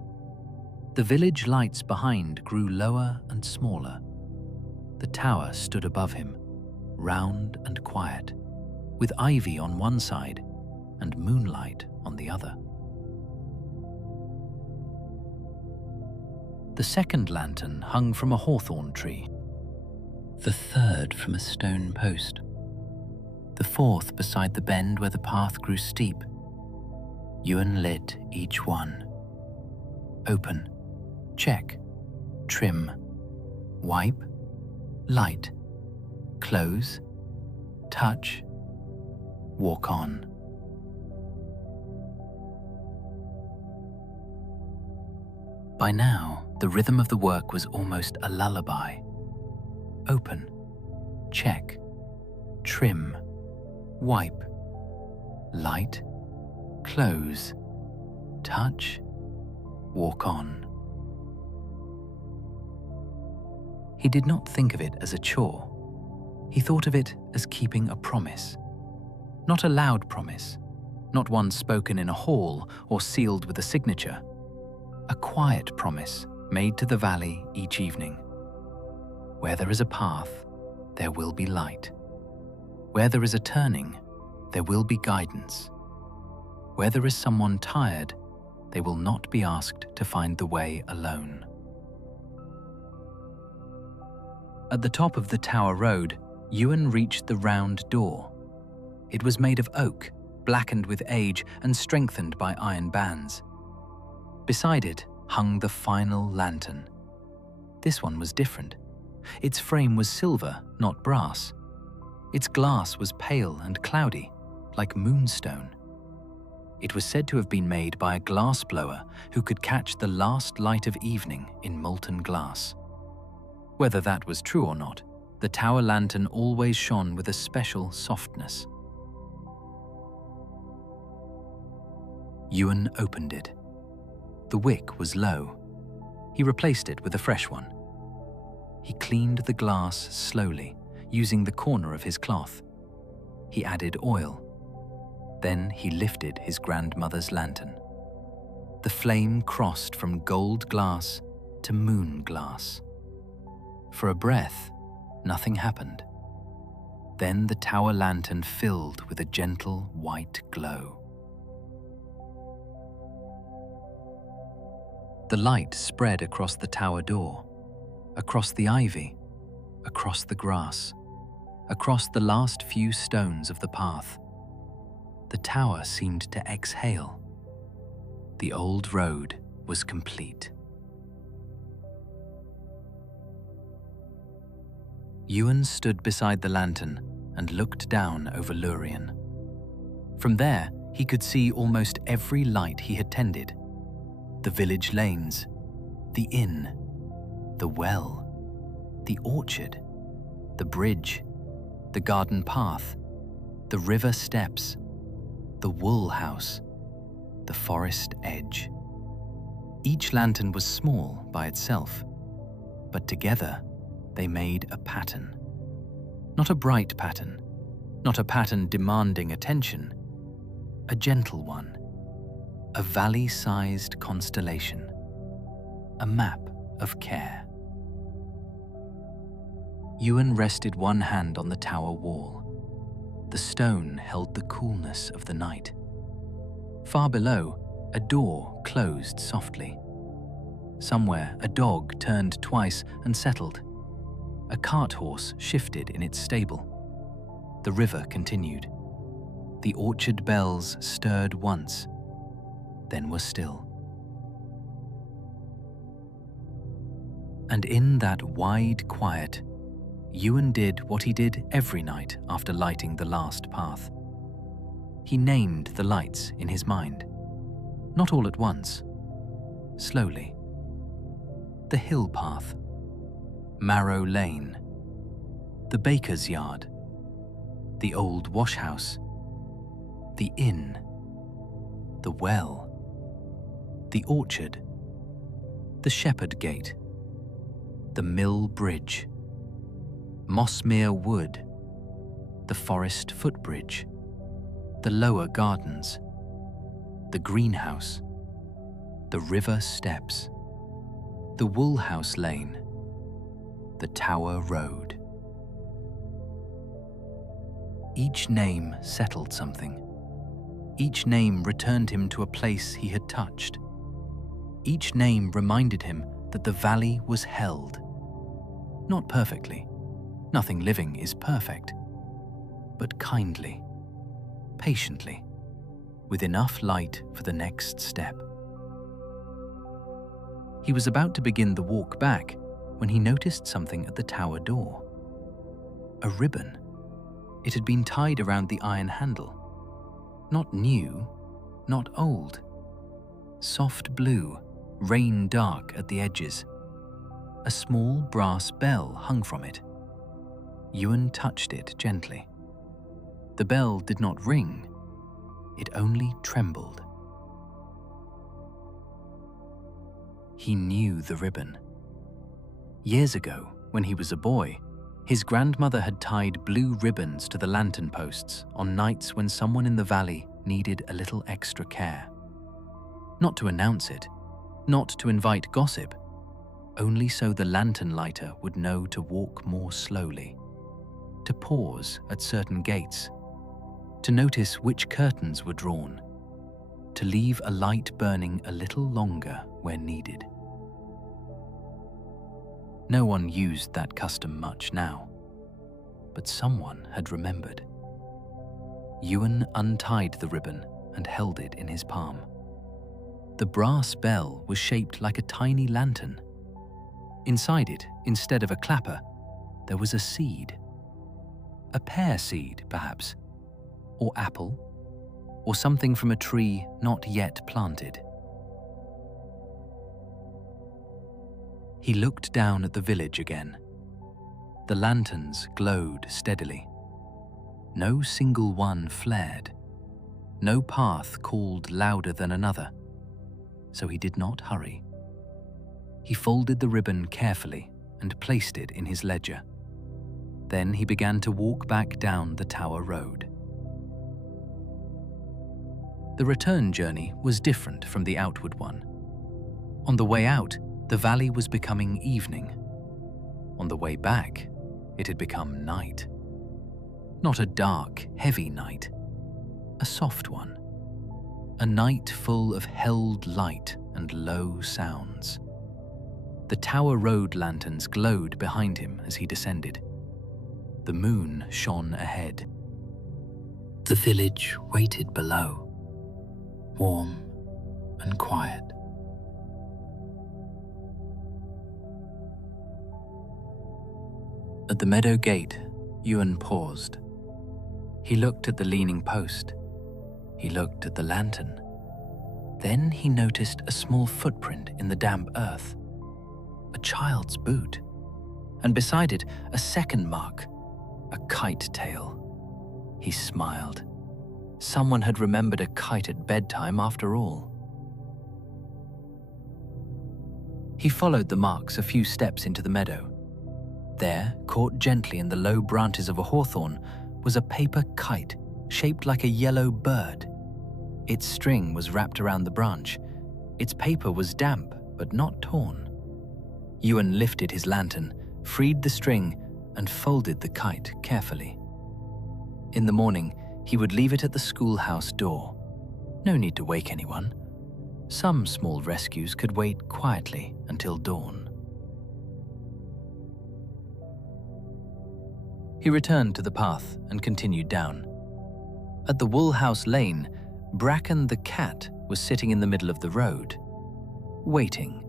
The village lights behind grew lower and smaller. The tower stood above him, round and quiet, with ivy on one side and moonlight on the other. The second lantern hung from a hawthorn tree, the third from a stone post, the fourth beside the bend where the path grew steep. Ewan lit each one. Open, check, trim, wipe, light, close, touch, walk on. By now, the rhythm of the work was almost a lullaby. Open, check, trim, wipe, light, close, touch, walk on. He did not think of it as a chore. He thought of it as keeping a promise. Not a loud promise, not one spoken in a hall or sealed with a signature. A quiet promise made to the valley each evening. Where there is a path, there will be light. Where there is a turning, there will be guidance. Where there is someone tired, they will not be asked to find the way alone. At the top of the tower road, Ewan reached the round door. It was made of oak, blackened with age and strengthened by iron bands. Beside it hung the final lantern. This one was different. Its frame was silver, not brass. Its glass was pale and cloudy, like moonstone. It was said to have been made by a glassblower who could catch the last light of evening in molten glass. Whether that was true or not, the tower lantern always shone with a special softness. Ewan opened it. The wick was low. He replaced it with a fresh one. He cleaned the glass slowly, using the corner of his cloth. He added oil. Then he lifted his grandmother's lantern. The flame crossed from gold glass to moon glass. For a breath, nothing happened. Then the tower lantern filled with a gentle white glow. The light spread across the tower door, across the ivy, across the grass, across the last few stones of the path. The tower seemed to exhale. The old road was complete. Ewan stood beside the lantern and looked down over Lurien. From there, he could see almost every light he had tended. The village lanes, the inn, the well, the orchard, the bridge, the garden path, the river steps, the wool house, the forest edge. Each lantern was small by itself, but together they made a pattern. Not a bright pattern, not a pattern demanding attention, a gentle one, a valley-sized constellation, a map of care. Ewan rested one hand on the tower wall. The stone held the coolness of the night. Far below, a door closed softly. Somewhere, a dog turned twice and settled. A cart horse shifted in its stable. The river continued. The orchard bells stirred once, then were still. And in that wide quiet, Ewan did what he did every night after lighting the last path. He named the lights in his mind, not all at once, slowly. The hill path, Marrow Lane, the baker's yard, the old wash house, the inn, the well, the orchard, the shepherd gate, the mill bridge, Mossmere Wood, the forest footbridge, the lower gardens, the greenhouse, the river steps, the woolhouse lane, the tower road. Each name settled something. Each name returned him to a place he had touched. Each name reminded him that the valley was held. Not perfectly. Nothing living is perfect. But kindly, patiently, with enough light for the next step. He was about to begin the walk back when he noticed something at the tower door. A ribbon. It had been tied around the iron handle. Not new, not old. Soft blue, rain dark at the edges. A small brass bell hung from it. Ewan touched it gently. The bell did not ring. It only trembled. He knew the ribbon. Years ago, when he was a boy, his grandmother had tied blue ribbons to the lantern posts on nights when someone in the valley needed a little extra care. Not to announce it, not to invite gossip, only so the lantern lighter would know to walk more slowly, to pause at certain gates, to notice which curtains were drawn, to leave a light burning a little longer where needed. No one used that custom much now, but someone had remembered. Ewan untied the ribbon and held it in his palm. The brass bell was shaped like a tiny lantern. Inside it, instead of a clapper, there was a seed. A pear seed, perhaps, or apple, or something from a tree not yet planted. He looked down at the village again. The lanterns glowed steadily. No single one flared. No path called louder than another, so he did not hurry. He folded the ribbon carefully and placed it in his ledger. Then he began to walk back down the tower road. The return journey was different from the outward one. On the way out, the valley was becoming evening. On the way back, it had become night. Not a dark, heavy night, a soft one. A night full of held light and low sounds. The Tower Road lanterns glowed behind him as he descended. The moon shone ahead. The village waited below, warm and quiet. At the meadow gate, Ewan paused. He looked at the leaning post. He looked at the lantern. Then he noticed a small footprint in the damp earth. A child's boot. And beside it, a second mark, a kite tail. He smiled. Someone had remembered a kite at bedtime after all. He followed the marks a few steps into the meadow. There, caught gently in the low branches of a hawthorn, was a paper kite shaped like a yellow bird. Its string was wrapped around the branch. Its paper was damp, but not torn. Ewan lifted his lantern, freed the string, and folded the kite carefully. In the morning, he would leave it at the schoolhouse door. No need to wake anyone. Some small rescues could wait quietly until dawn. He returned to the path and continued down. At the Woolhouse Lane, Bracken the cat was sitting in the middle of the road, waiting,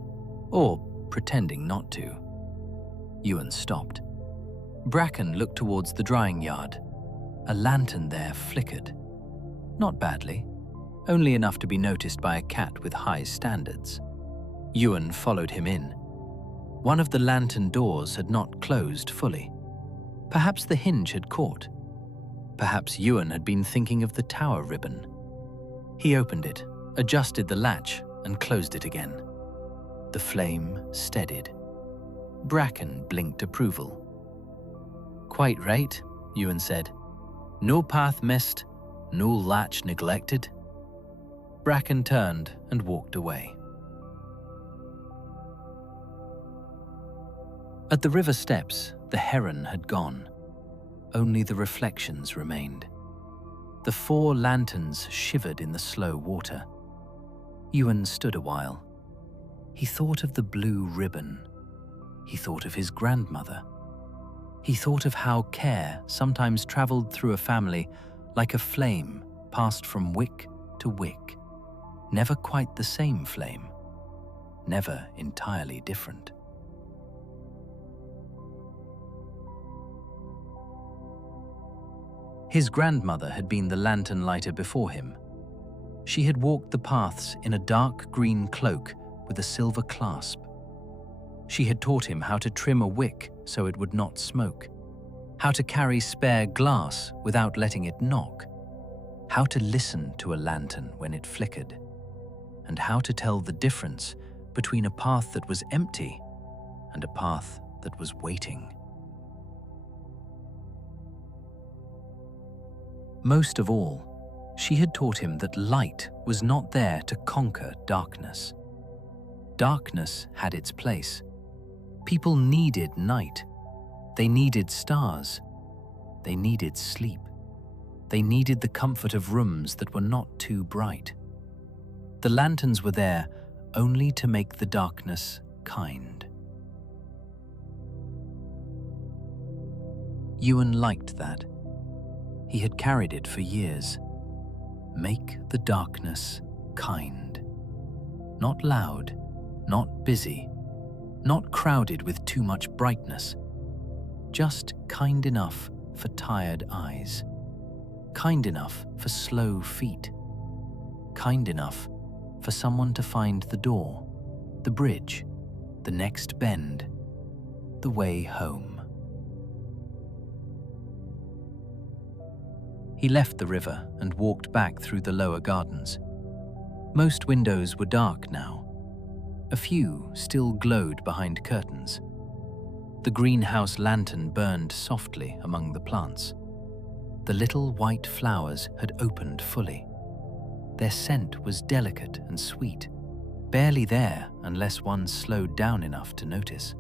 or pretending not to. Ewan stopped. Bracken looked towards the drying yard. A lantern there flickered. Not badly, only enough to be noticed by a cat with high standards. Ewan followed him in. One of the lantern doors had not closed fully. Perhaps the hinge had caught. Perhaps Ewan had been thinking of the tower ribbon. He opened it, adjusted the latch, and closed it again. The flame steadied. Bracken blinked approval. "Quite right," Ewan said. "No path missed, no latch neglected." Bracken turned and walked away. At the river steps, the heron had gone. Only the reflections remained. The 4 lanterns shivered in the slow water. Ewan stood a while. He thought of the blue ribbon. He thought of his grandmother. He thought of how care sometimes traveled through a family like a flame passed from wick to wick. Never quite the same flame. Never entirely different. His grandmother had been the lantern lighter before him. She had walked the paths in a dark green cloak with a silver clasp. She had taught him how to trim a wick so it would not smoke, how to carry spare glass without letting it knock, how to listen to a lantern when it flickered, and how to tell the difference between a path that was empty and a path that was waiting. Most of all, she had taught him that light was not there to conquer darkness. Darkness had its place. People needed night. They needed stars. They needed sleep. They needed the comfort of rooms that were not too bright. The lanterns were there only to make the darkness kind. Ewan liked that. He had carried it for years. Make the darkness kind. Not loud, not busy, not crowded with too much brightness. Just kind enough for tired eyes. Kind enough for slow feet. Kind enough for someone to find the door, the bridge, the next bend, the way home. He left the river and walked back through the lower gardens. Most windows were dark now. A few still glowed behind curtains. The greenhouse lantern burned softly among the plants. The little white flowers had opened fully. Their scent was delicate and sweet, barely there unless one slowed down enough to notice.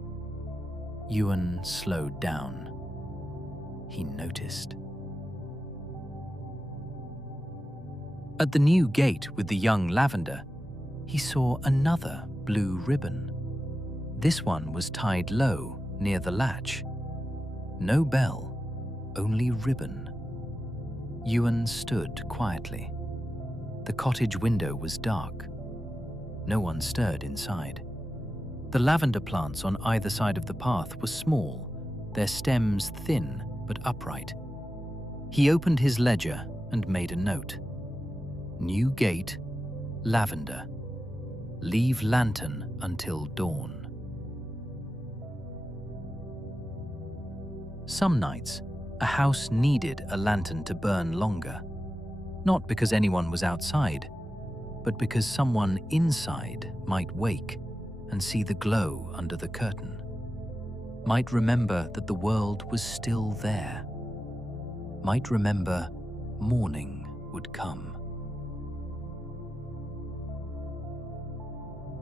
Ewan slowed down. He noticed. At the new gate with the young lavender, he saw another blue ribbon. This one was tied low near the latch. No bell, only ribbon. Ewan stood quietly. The cottage window was dark. No one stirred inside. The lavender plants on either side of the path were small, their stems thin but upright. He opened his ledger and made a note. New gate, lavender. Leave lantern until dawn. Some nights, a house needed a lantern to burn longer, not because anyone was outside, but because someone inside might wake and see the glow under the curtain, might remember that the world was still there, might remember morning would come.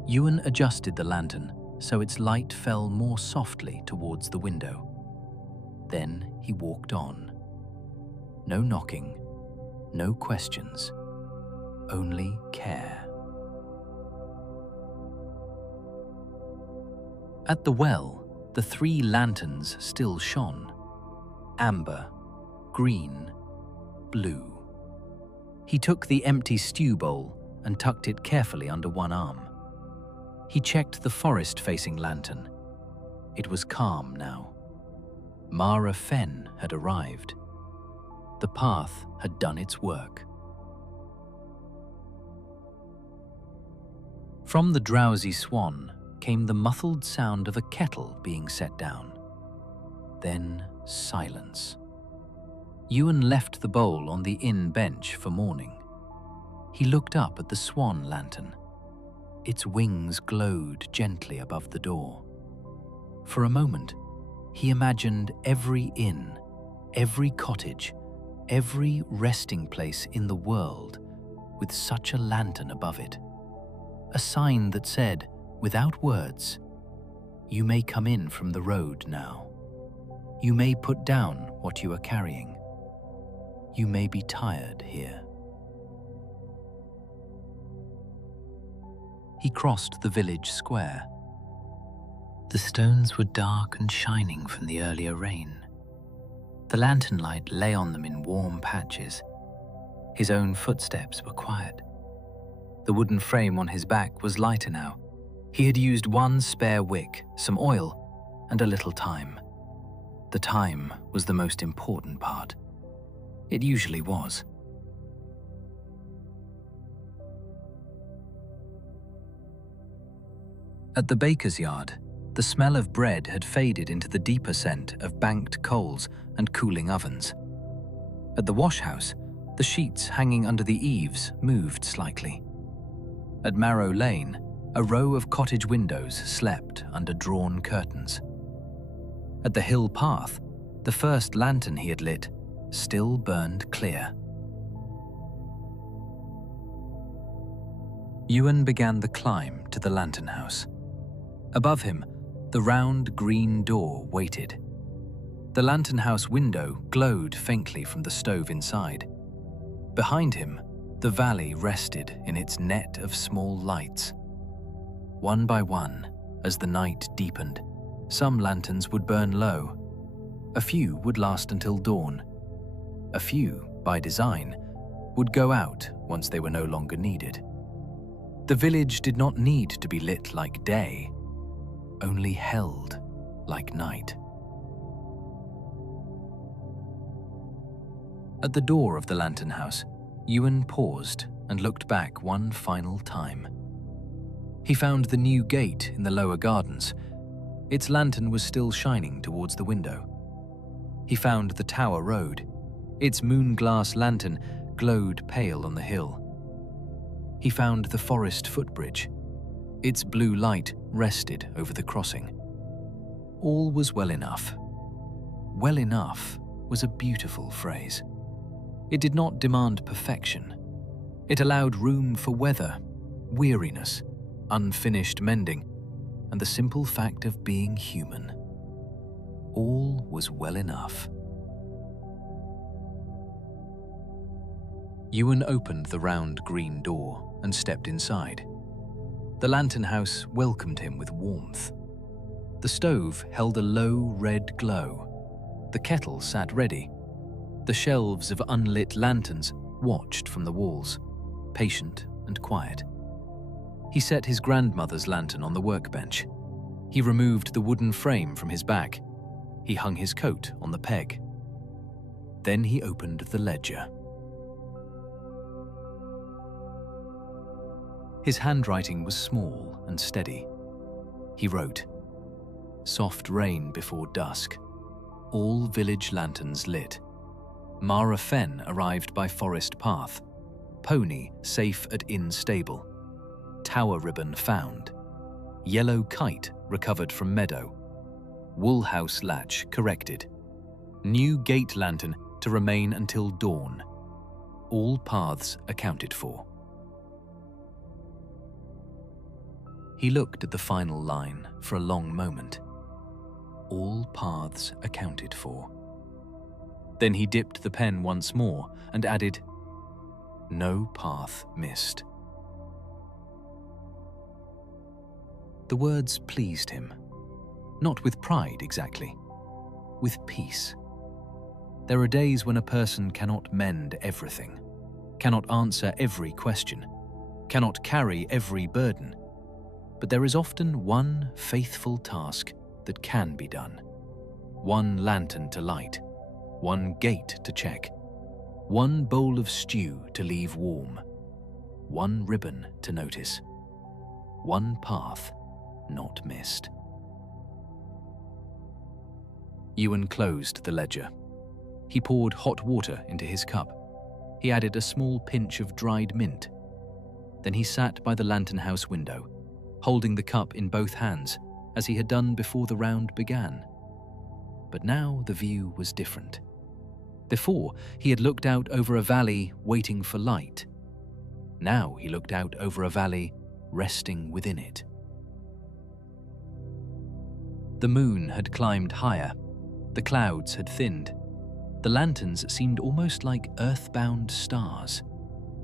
Ewan adjusted the lantern so its light fell more softly towards the window. Then he walked on. No knocking, no questions, only care. At the well, the 3 lanterns still shone. Amber, green, blue. He took the empty stew bowl and tucked it carefully under one arm. He checked the forest-facing lantern. It was calm now. Mara Fen had arrived. The path had done its work. From the drowsy swan came the muffled sound of a kettle being set down. Then silence. Ewan left the bowl on the inn bench for morning. He looked up at the swan lantern. Its wings glowed gently above the door. For a moment, he imagined every inn, every cottage, every resting place in the world with such a lantern above it. A sign that said, without words, "You may come in from the road now. You may put down what you are carrying. You may be tired here." He crossed the village square. The stones were dark and shining from the earlier rain. The lantern light lay on them in warm patches. His own footsteps were quiet. The wooden frame on his back was lighter now. He had used one spare wick, some oil, and a little time. The time was the most important part. It usually was. At the baker's yard, the smell of bread had faded into the deeper scent of banked coals and cooling ovens. At the wash house, the sheets hanging under the eaves moved slightly. At Marrow Lane, a row of cottage windows slept under drawn curtains. At the hill path, the first lantern he had lit still burned clear. Ewan began the climb to the lantern house. Above him, the round green door waited. The lantern house window glowed faintly from the stove inside. Behind him, the valley rested in its net of small lights. One by one, as the night deepened, some lanterns would burn low. A few would last until dawn. A few, by design, would go out once they were no longer needed. The village did not need to be lit like day, only held like night. At the door of the lantern house, Ewan paused and looked back one final time. He found the new gate in the lower gardens. Its lantern was still shining towards the window. He found the Tower Road. Its moon-glass lantern glowed pale on the hill. He found the forest footbridge. Its blue light rested over the crossing. All was well enough. Well enough was a beautiful phrase. It did not demand perfection. It allowed room for weather, weariness, unfinished mending, and the simple fact of being human. All was well enough. Ewan opened the round green door and stepped inside. The lantern house welcomed him with warmth. The stove held a low red glow. The kettle sat ready. The shelves of unlit lanterns watched from the walls, patient and quiet. He set his grandmother's lantern on the workbench. He removed the wooden frame from his back. He hung his coat on the peg. Then he opened the ledger. His handwriting was small and steady. He wrote, "Soft rain before dusk. All village lanterns lit. Mara Fen arrived by forest path. Pony safe at inn stable. Tower ribbon found. Yellow kite recovered from meadow. Wool house latch corrected. New gate lantern to remain until dawn. All paths accounted for." He looked at the final line for a long moment. All paths accounted for. Then he dipped the pen once more and added, "No path missed." The words pleased him, not with pride exactly, with peace. There are days when a person cannot mend everything, cannot answer every question, cannot carry every burden, but there is often one faithful task that can be done. One lantern to light, one gate to check, one bowl of stew to leave warm, one ribbon to notice, one path not missed. Ewan closed the ledger. He poured hot water into his cup. He added a small pinch of dried mint. Then he sat by the lantern house window, holding the cup in both hands, as he had done before the round began. But now the view was different. Before, he had looked out over a valley waiting for light. Now he looked out over a valley resting within it. The moon had climbed higher. The clouds had thinned. The lanterns seemed almost like earthbound stars,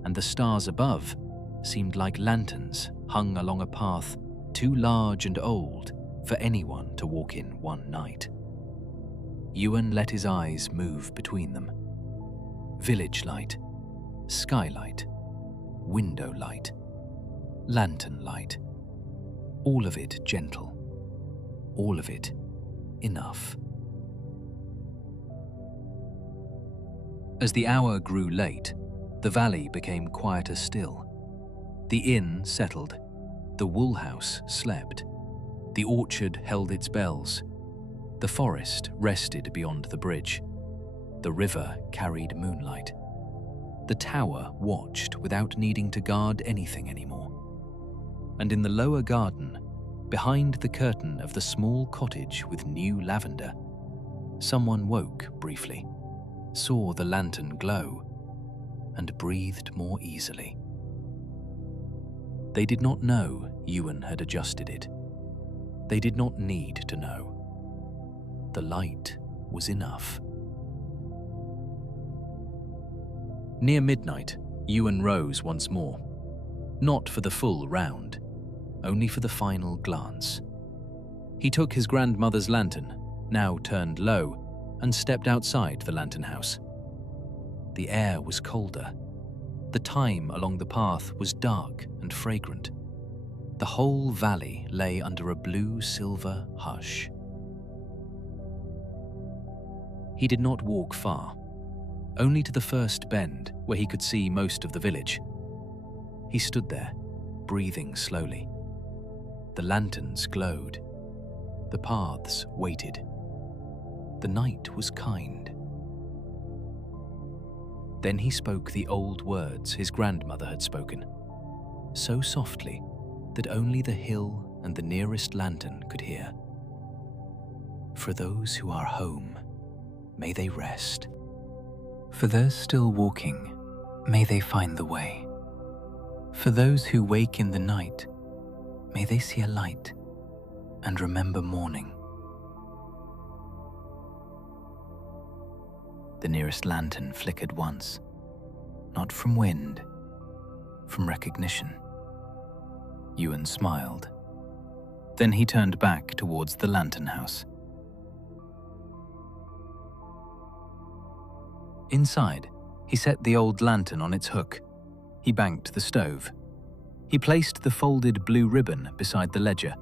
and the stars above seemed like lanterns hung along a path too large and old for anyone to walk in one night. Ewan let his eyes move between them. Village light, skylight, window light, lantern light. All of it gentle. All of it enough. As the hour grew late, the valley became quieter still. The inn settled. The wool house slept. The orchard held its bells. The forest rested beyond the bridge. The river carried moonlight. The tower watched without needing to guard anything anymore. And in the lower garden, behind the curtain of the small cottage with new lavender, someone woke briefly, saw the lantern glow, and breathed more easily. They did not know Ewan had adjusted it. They did not need to know. The light was enough. Near midnight, Ewan rose once more, not for the full round, only for the final glance. He took his grandmother's lantern, now turned low, and stepped outside the lantern house. The air was colder. The thyme along the path was dark and fragrant. The whole valley lay under a blue-silver hush. He did not walk far, only to the first bend where he could see most of the village. He stood there, breathing slowly. The lanterns glowed. The paths waited. The night was kind. Then he spoke the old words his grandmother had spoken, so softly that only the hill and the nearest lantern could hear. For those who are home, may they rest. For those still walking, may they find the way. For those who wake in the night, may they see a light and remember morning. The nearest lantern flickered once, not from wind, from recognition. Ewan smiled. Then he turned back towards the lantern house. Inside, he set the old lantern on its hook. He banked the stove. He placed the folded blue ribbon beside the ledger.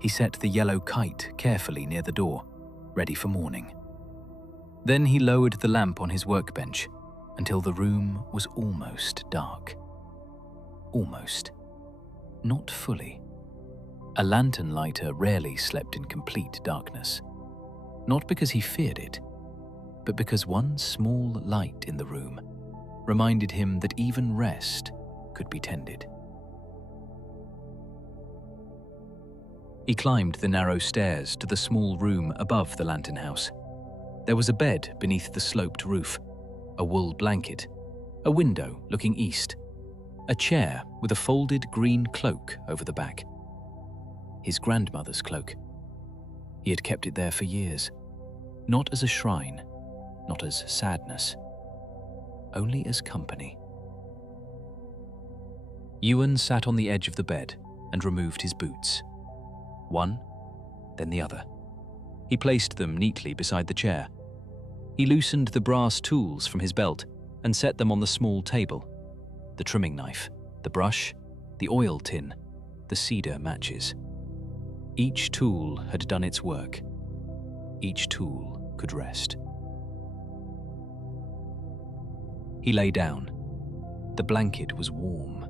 He set the yellow kite carefully near the door, ready for morning. Then he lowered the lamp on his workbench until the room was almost dark. Almost. Not fully. A lantern lighter rarely slept in complete darkness. Not because he feared it, but because one small light in the room reminded him that even rest could be tended. He climbed the narrow stairs to the small room above the lantern house. There was a bed beneath the sloped roof, a wool blanket, a window looking east, a chair with a folded green cloak over the back. His grandmother's cloak. He had kept it there for years, not as a shrine, not as sadness, only as company. Ewan sat on the edge of the bed and removed his boots. One, then the other. He placed them neatly beside the chair. He loosened the brass tools from his belt and set them on the small table. The trimming knife, the brush, the oil tin, the cedar matches. Each tool had done its work. Each tool could rest. He lay down. The blanket was warm.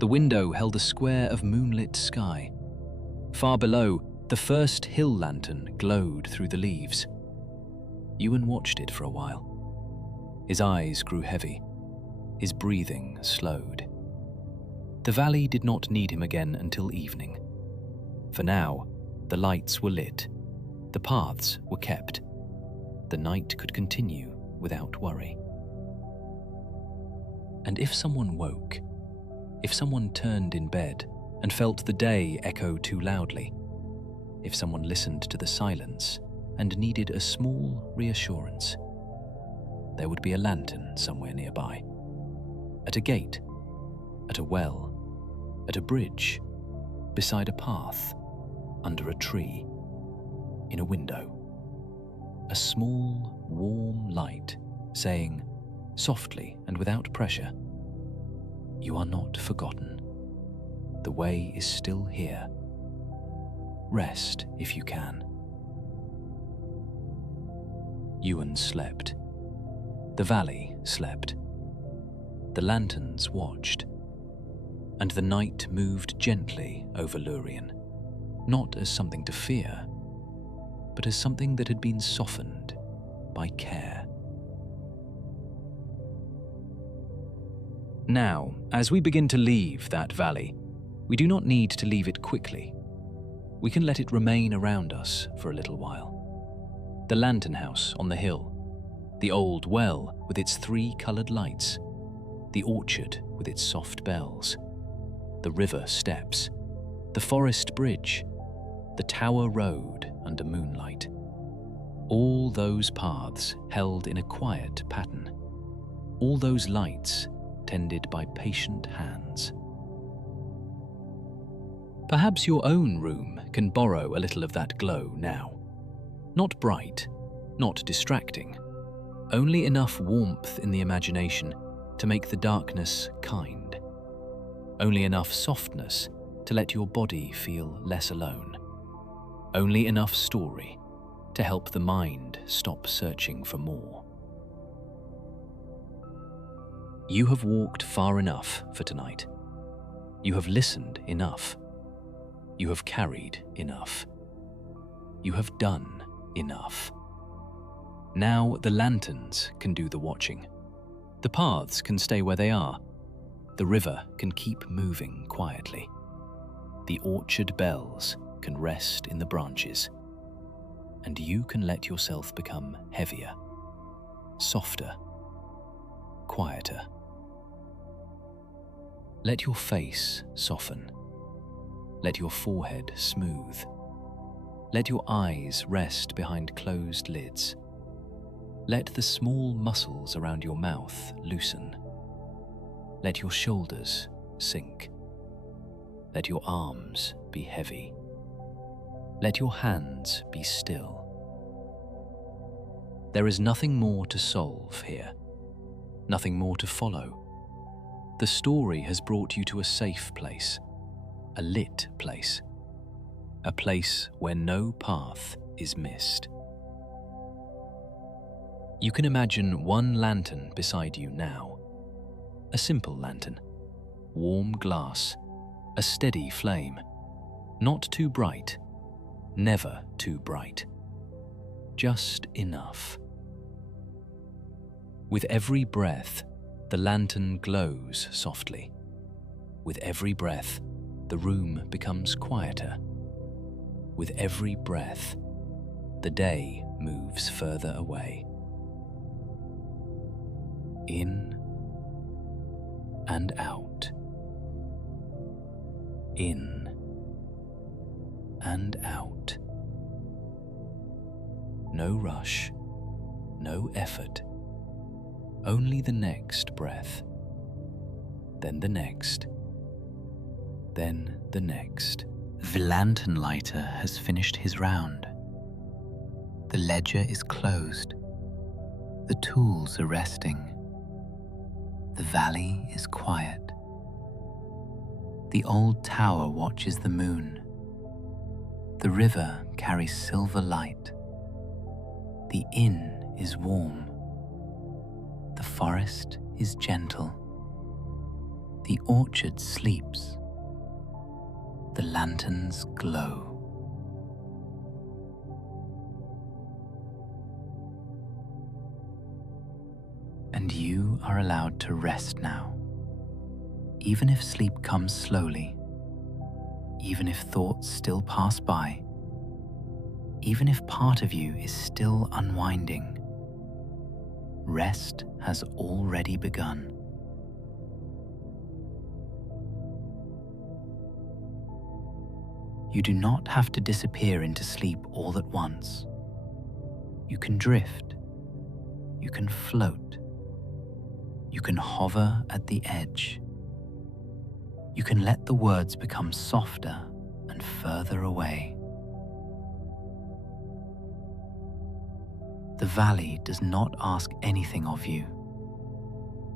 The window held a square of moonlit sky. Far below, the first hill lantern glowed through the leaves. Ewan watched it for a while. His eyes grew heavy. His breathing slowed. The valley did not need him again until evening. For now, the lights were lit. The paths were kept. The night could continue without worry. And if someone woke, if someone turned in bed and felt the day echo too loudly, if someone listened to the silence and needed a small reassurance, there would be a lantern somewhere nearby. At a gate, at a well, at a bridge, beside a path, under a tree, in a window. A small, warm light saying, softly and without pressure, "You are not forgotten. The way is still here. Rest if you can." Ewan slept. The valley slept. The lanterns watched. And the night moved gently over Lurien, not as something to fear, but as something that had been softened by care. Now, as we begin to leave that valley, we do not need to leave it quickly. We can let it remain around us for a little while. The lantern house on the hill, the old well with its 3 coloured lights, the orchard with its soft bells, the river steps, the forest bridge, the tower road under moonlight. All those paths held in a quiet pattern. All those lights tended by patient hands. Perhaps your own room can borrow a little of that glow now. Not bright, not distracting, only enough warmth in the imagination to make the darkness kind. Only enough softness to let your body feel less alone. Only enough story to help the mind stop searching for more. You have walked far enough for tonight. You have listened enough. You have carried enough. You have done enough. Now the lanterns can do the watching. The paths can stay where they are. The river can keep moving quietly. The orchard bells can rest in the branches. And you can let yourself become heavier, softer, quieter. Let your face soften. Let your forehead smooth. Let your eyes rest behind closed lids. Let the small muscles around your mouth loosen. Let your shoulders sink. Let your arms be heavy. Let your hands be still. There is nothing more to solve here, nothing more to follow. The story has brought you to a safe place, a lit place, a place where no path is missed. You can imagine one lantern beside you now, a simple lantern, warm glass, a steady flame, not too bright, never too bright, just enough. With every breath, the lantern glows softly. With every breath, the room becomes quieter. With every breath, the day moves further away. In and out. In and out. No rush, no effort. Only the next breath, then the next, then the next. The lantern lighter has finished his round. The ledger is closed. The tools are resting. The valley is quiet. The old tower watches the moon. The river carries silver light. The inn is warm. The forest is gentle. The orchard sleeps. The lanterns glow. And you are allowed to rest now. Even if sleep comes slowly, even if thoughts still pass by, even if part of you is still unwinding, rest has already begun. You do not have to disappear into sleep all at once. You can drift. You can float. You can hover at the edge. You can let the words become softer and further away. The valley does not ask anything of you.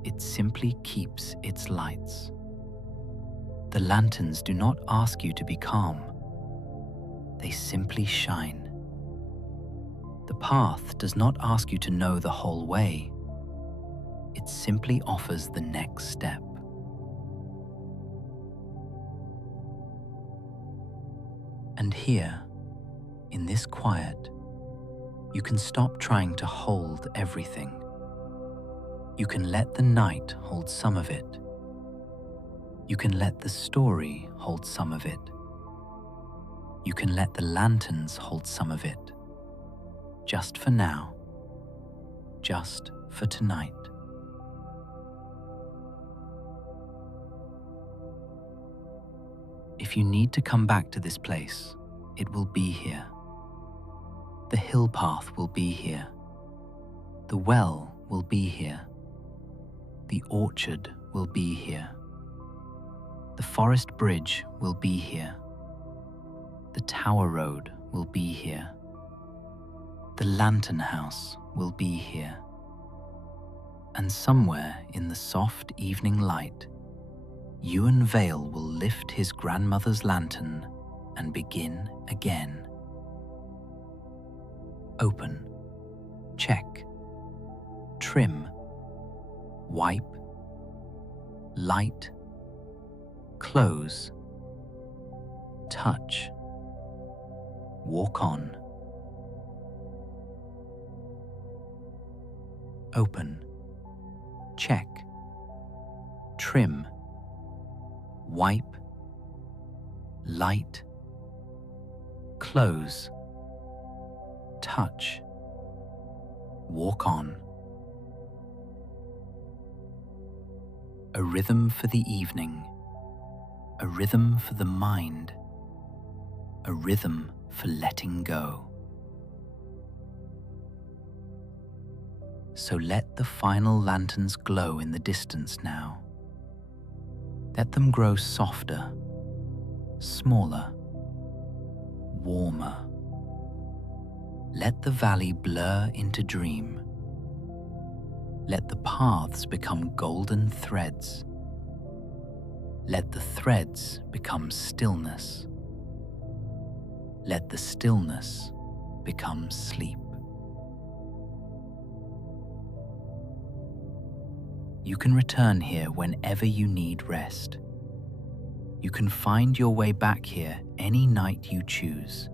It simply keeps its lights. The lanterns do not ask you to be calm. They simply shine. The path does not ask you to know the whole way. It simply offers the next step. And here, in this quiet, you can stop trying to hold everything. You can let the night hold some of it. You can let the story hold some of it. You can let the lanterns hold some of it. Just for now. Just for tonight. If you need to come back to this place, it will be here. The hill path will be here. The well will be here. The orchard will be here. The forest bridge will be here. The tower road will be here. The lantern house will be here. And somewhere in the soft evening light, Ewan Vale will lift his grandmother's lantern and begin again. Open, check, trim, wipe, light, close, touch, walk on. Open, check, trim, wipe, light, close, touch, walk on. A rhythm for the evening, a rhythm for the mind, a rhythm for letting go. So let the final lanterns glow in the distance now, Let them grow softer, smaller, warmer. Let the valley blur into dream. Let the paths become golden threads. Let the threads become stillness. Let the stillness become sleep. You can return here whenever you need rest. You can find your way back here any night you choose.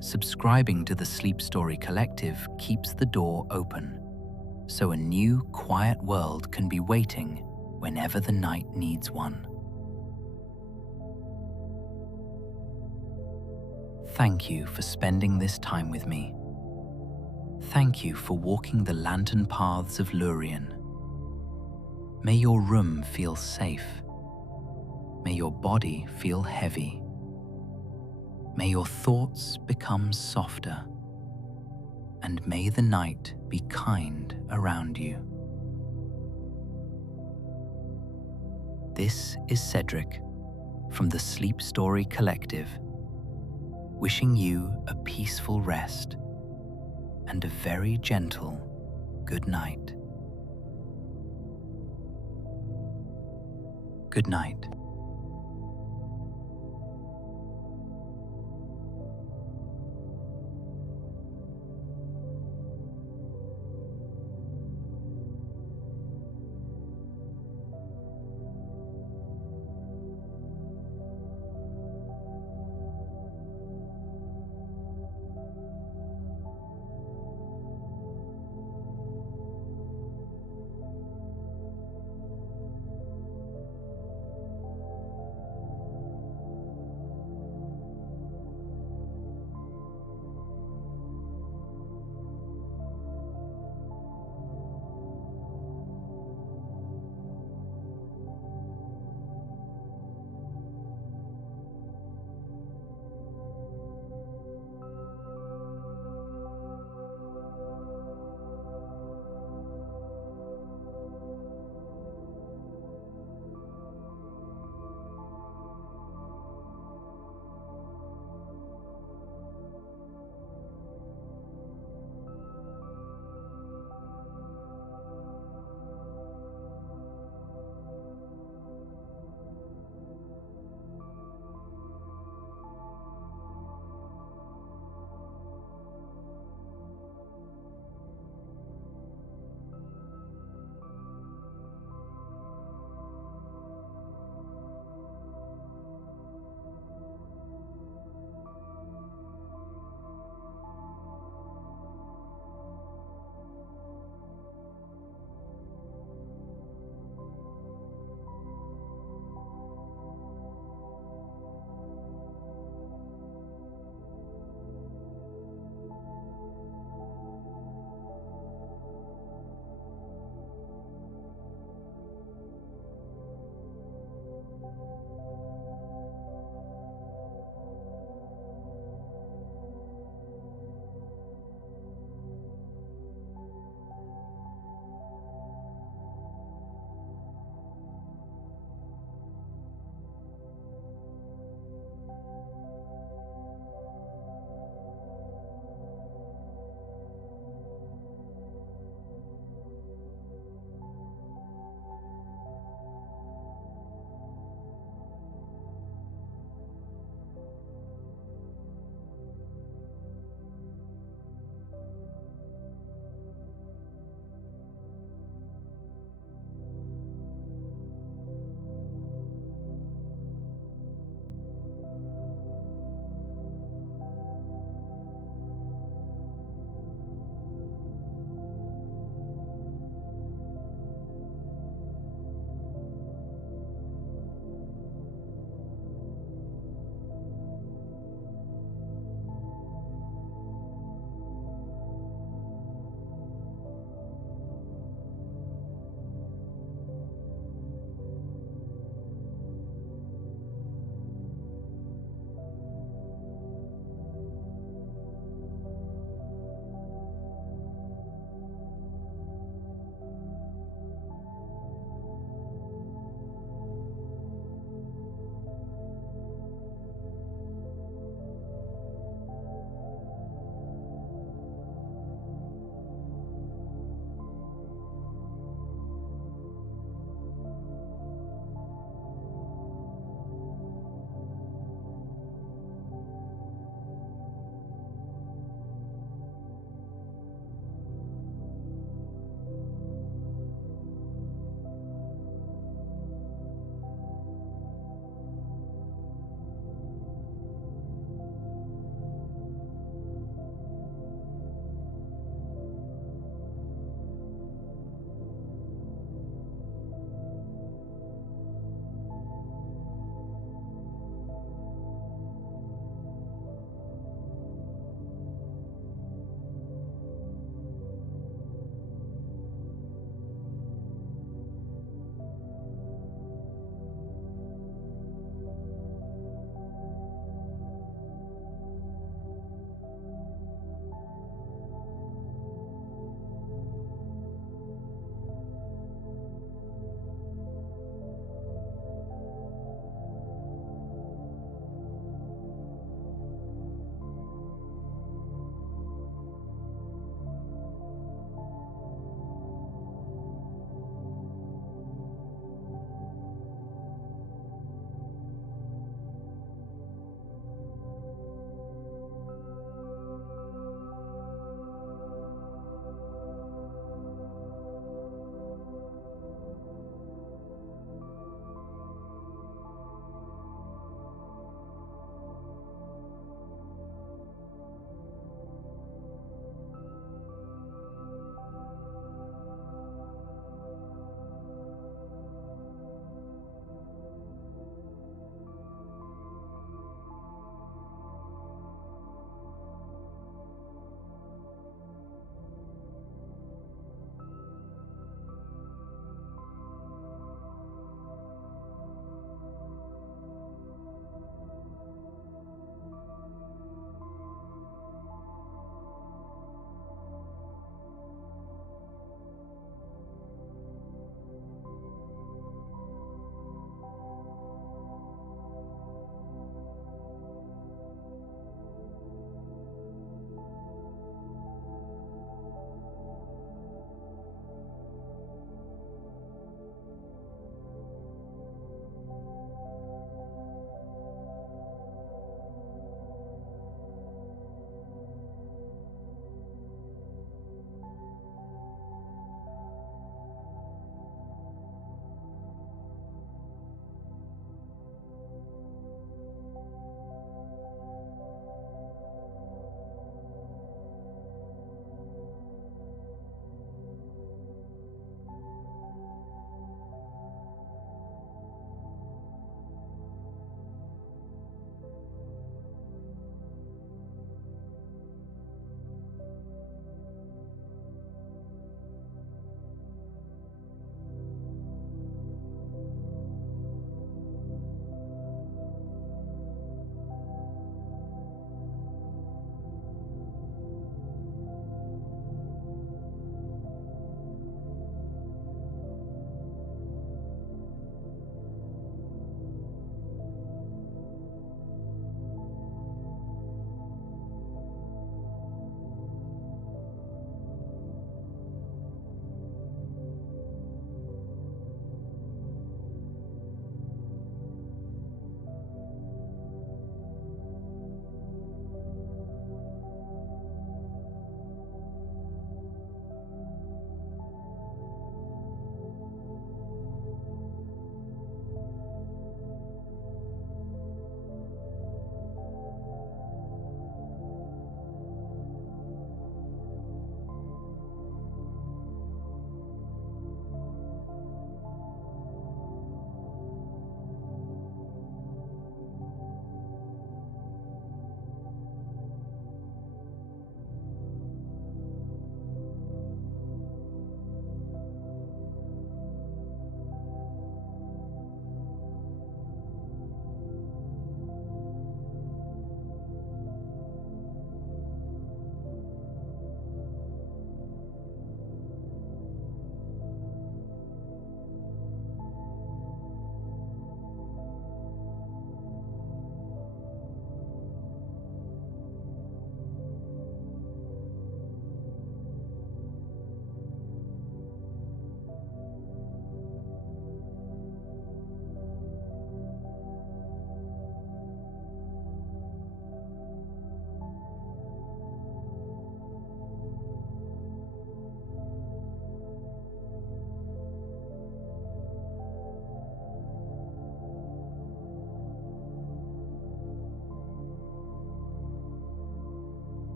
Subscribing to the Sleep Story Collective keeps the door open, so a new, quiet world can be waiting whenever the night needs one. Thank you for spending this time with me. Thank you for walking the lantern paths of Lurien. May your room feel safe. May your body feel heavy. May your thoughts become softer. And may the night be kind around you. This is Cedric from the Sleep Story Collective, wishing you a peaceful rest and a very gentle good night. Good night.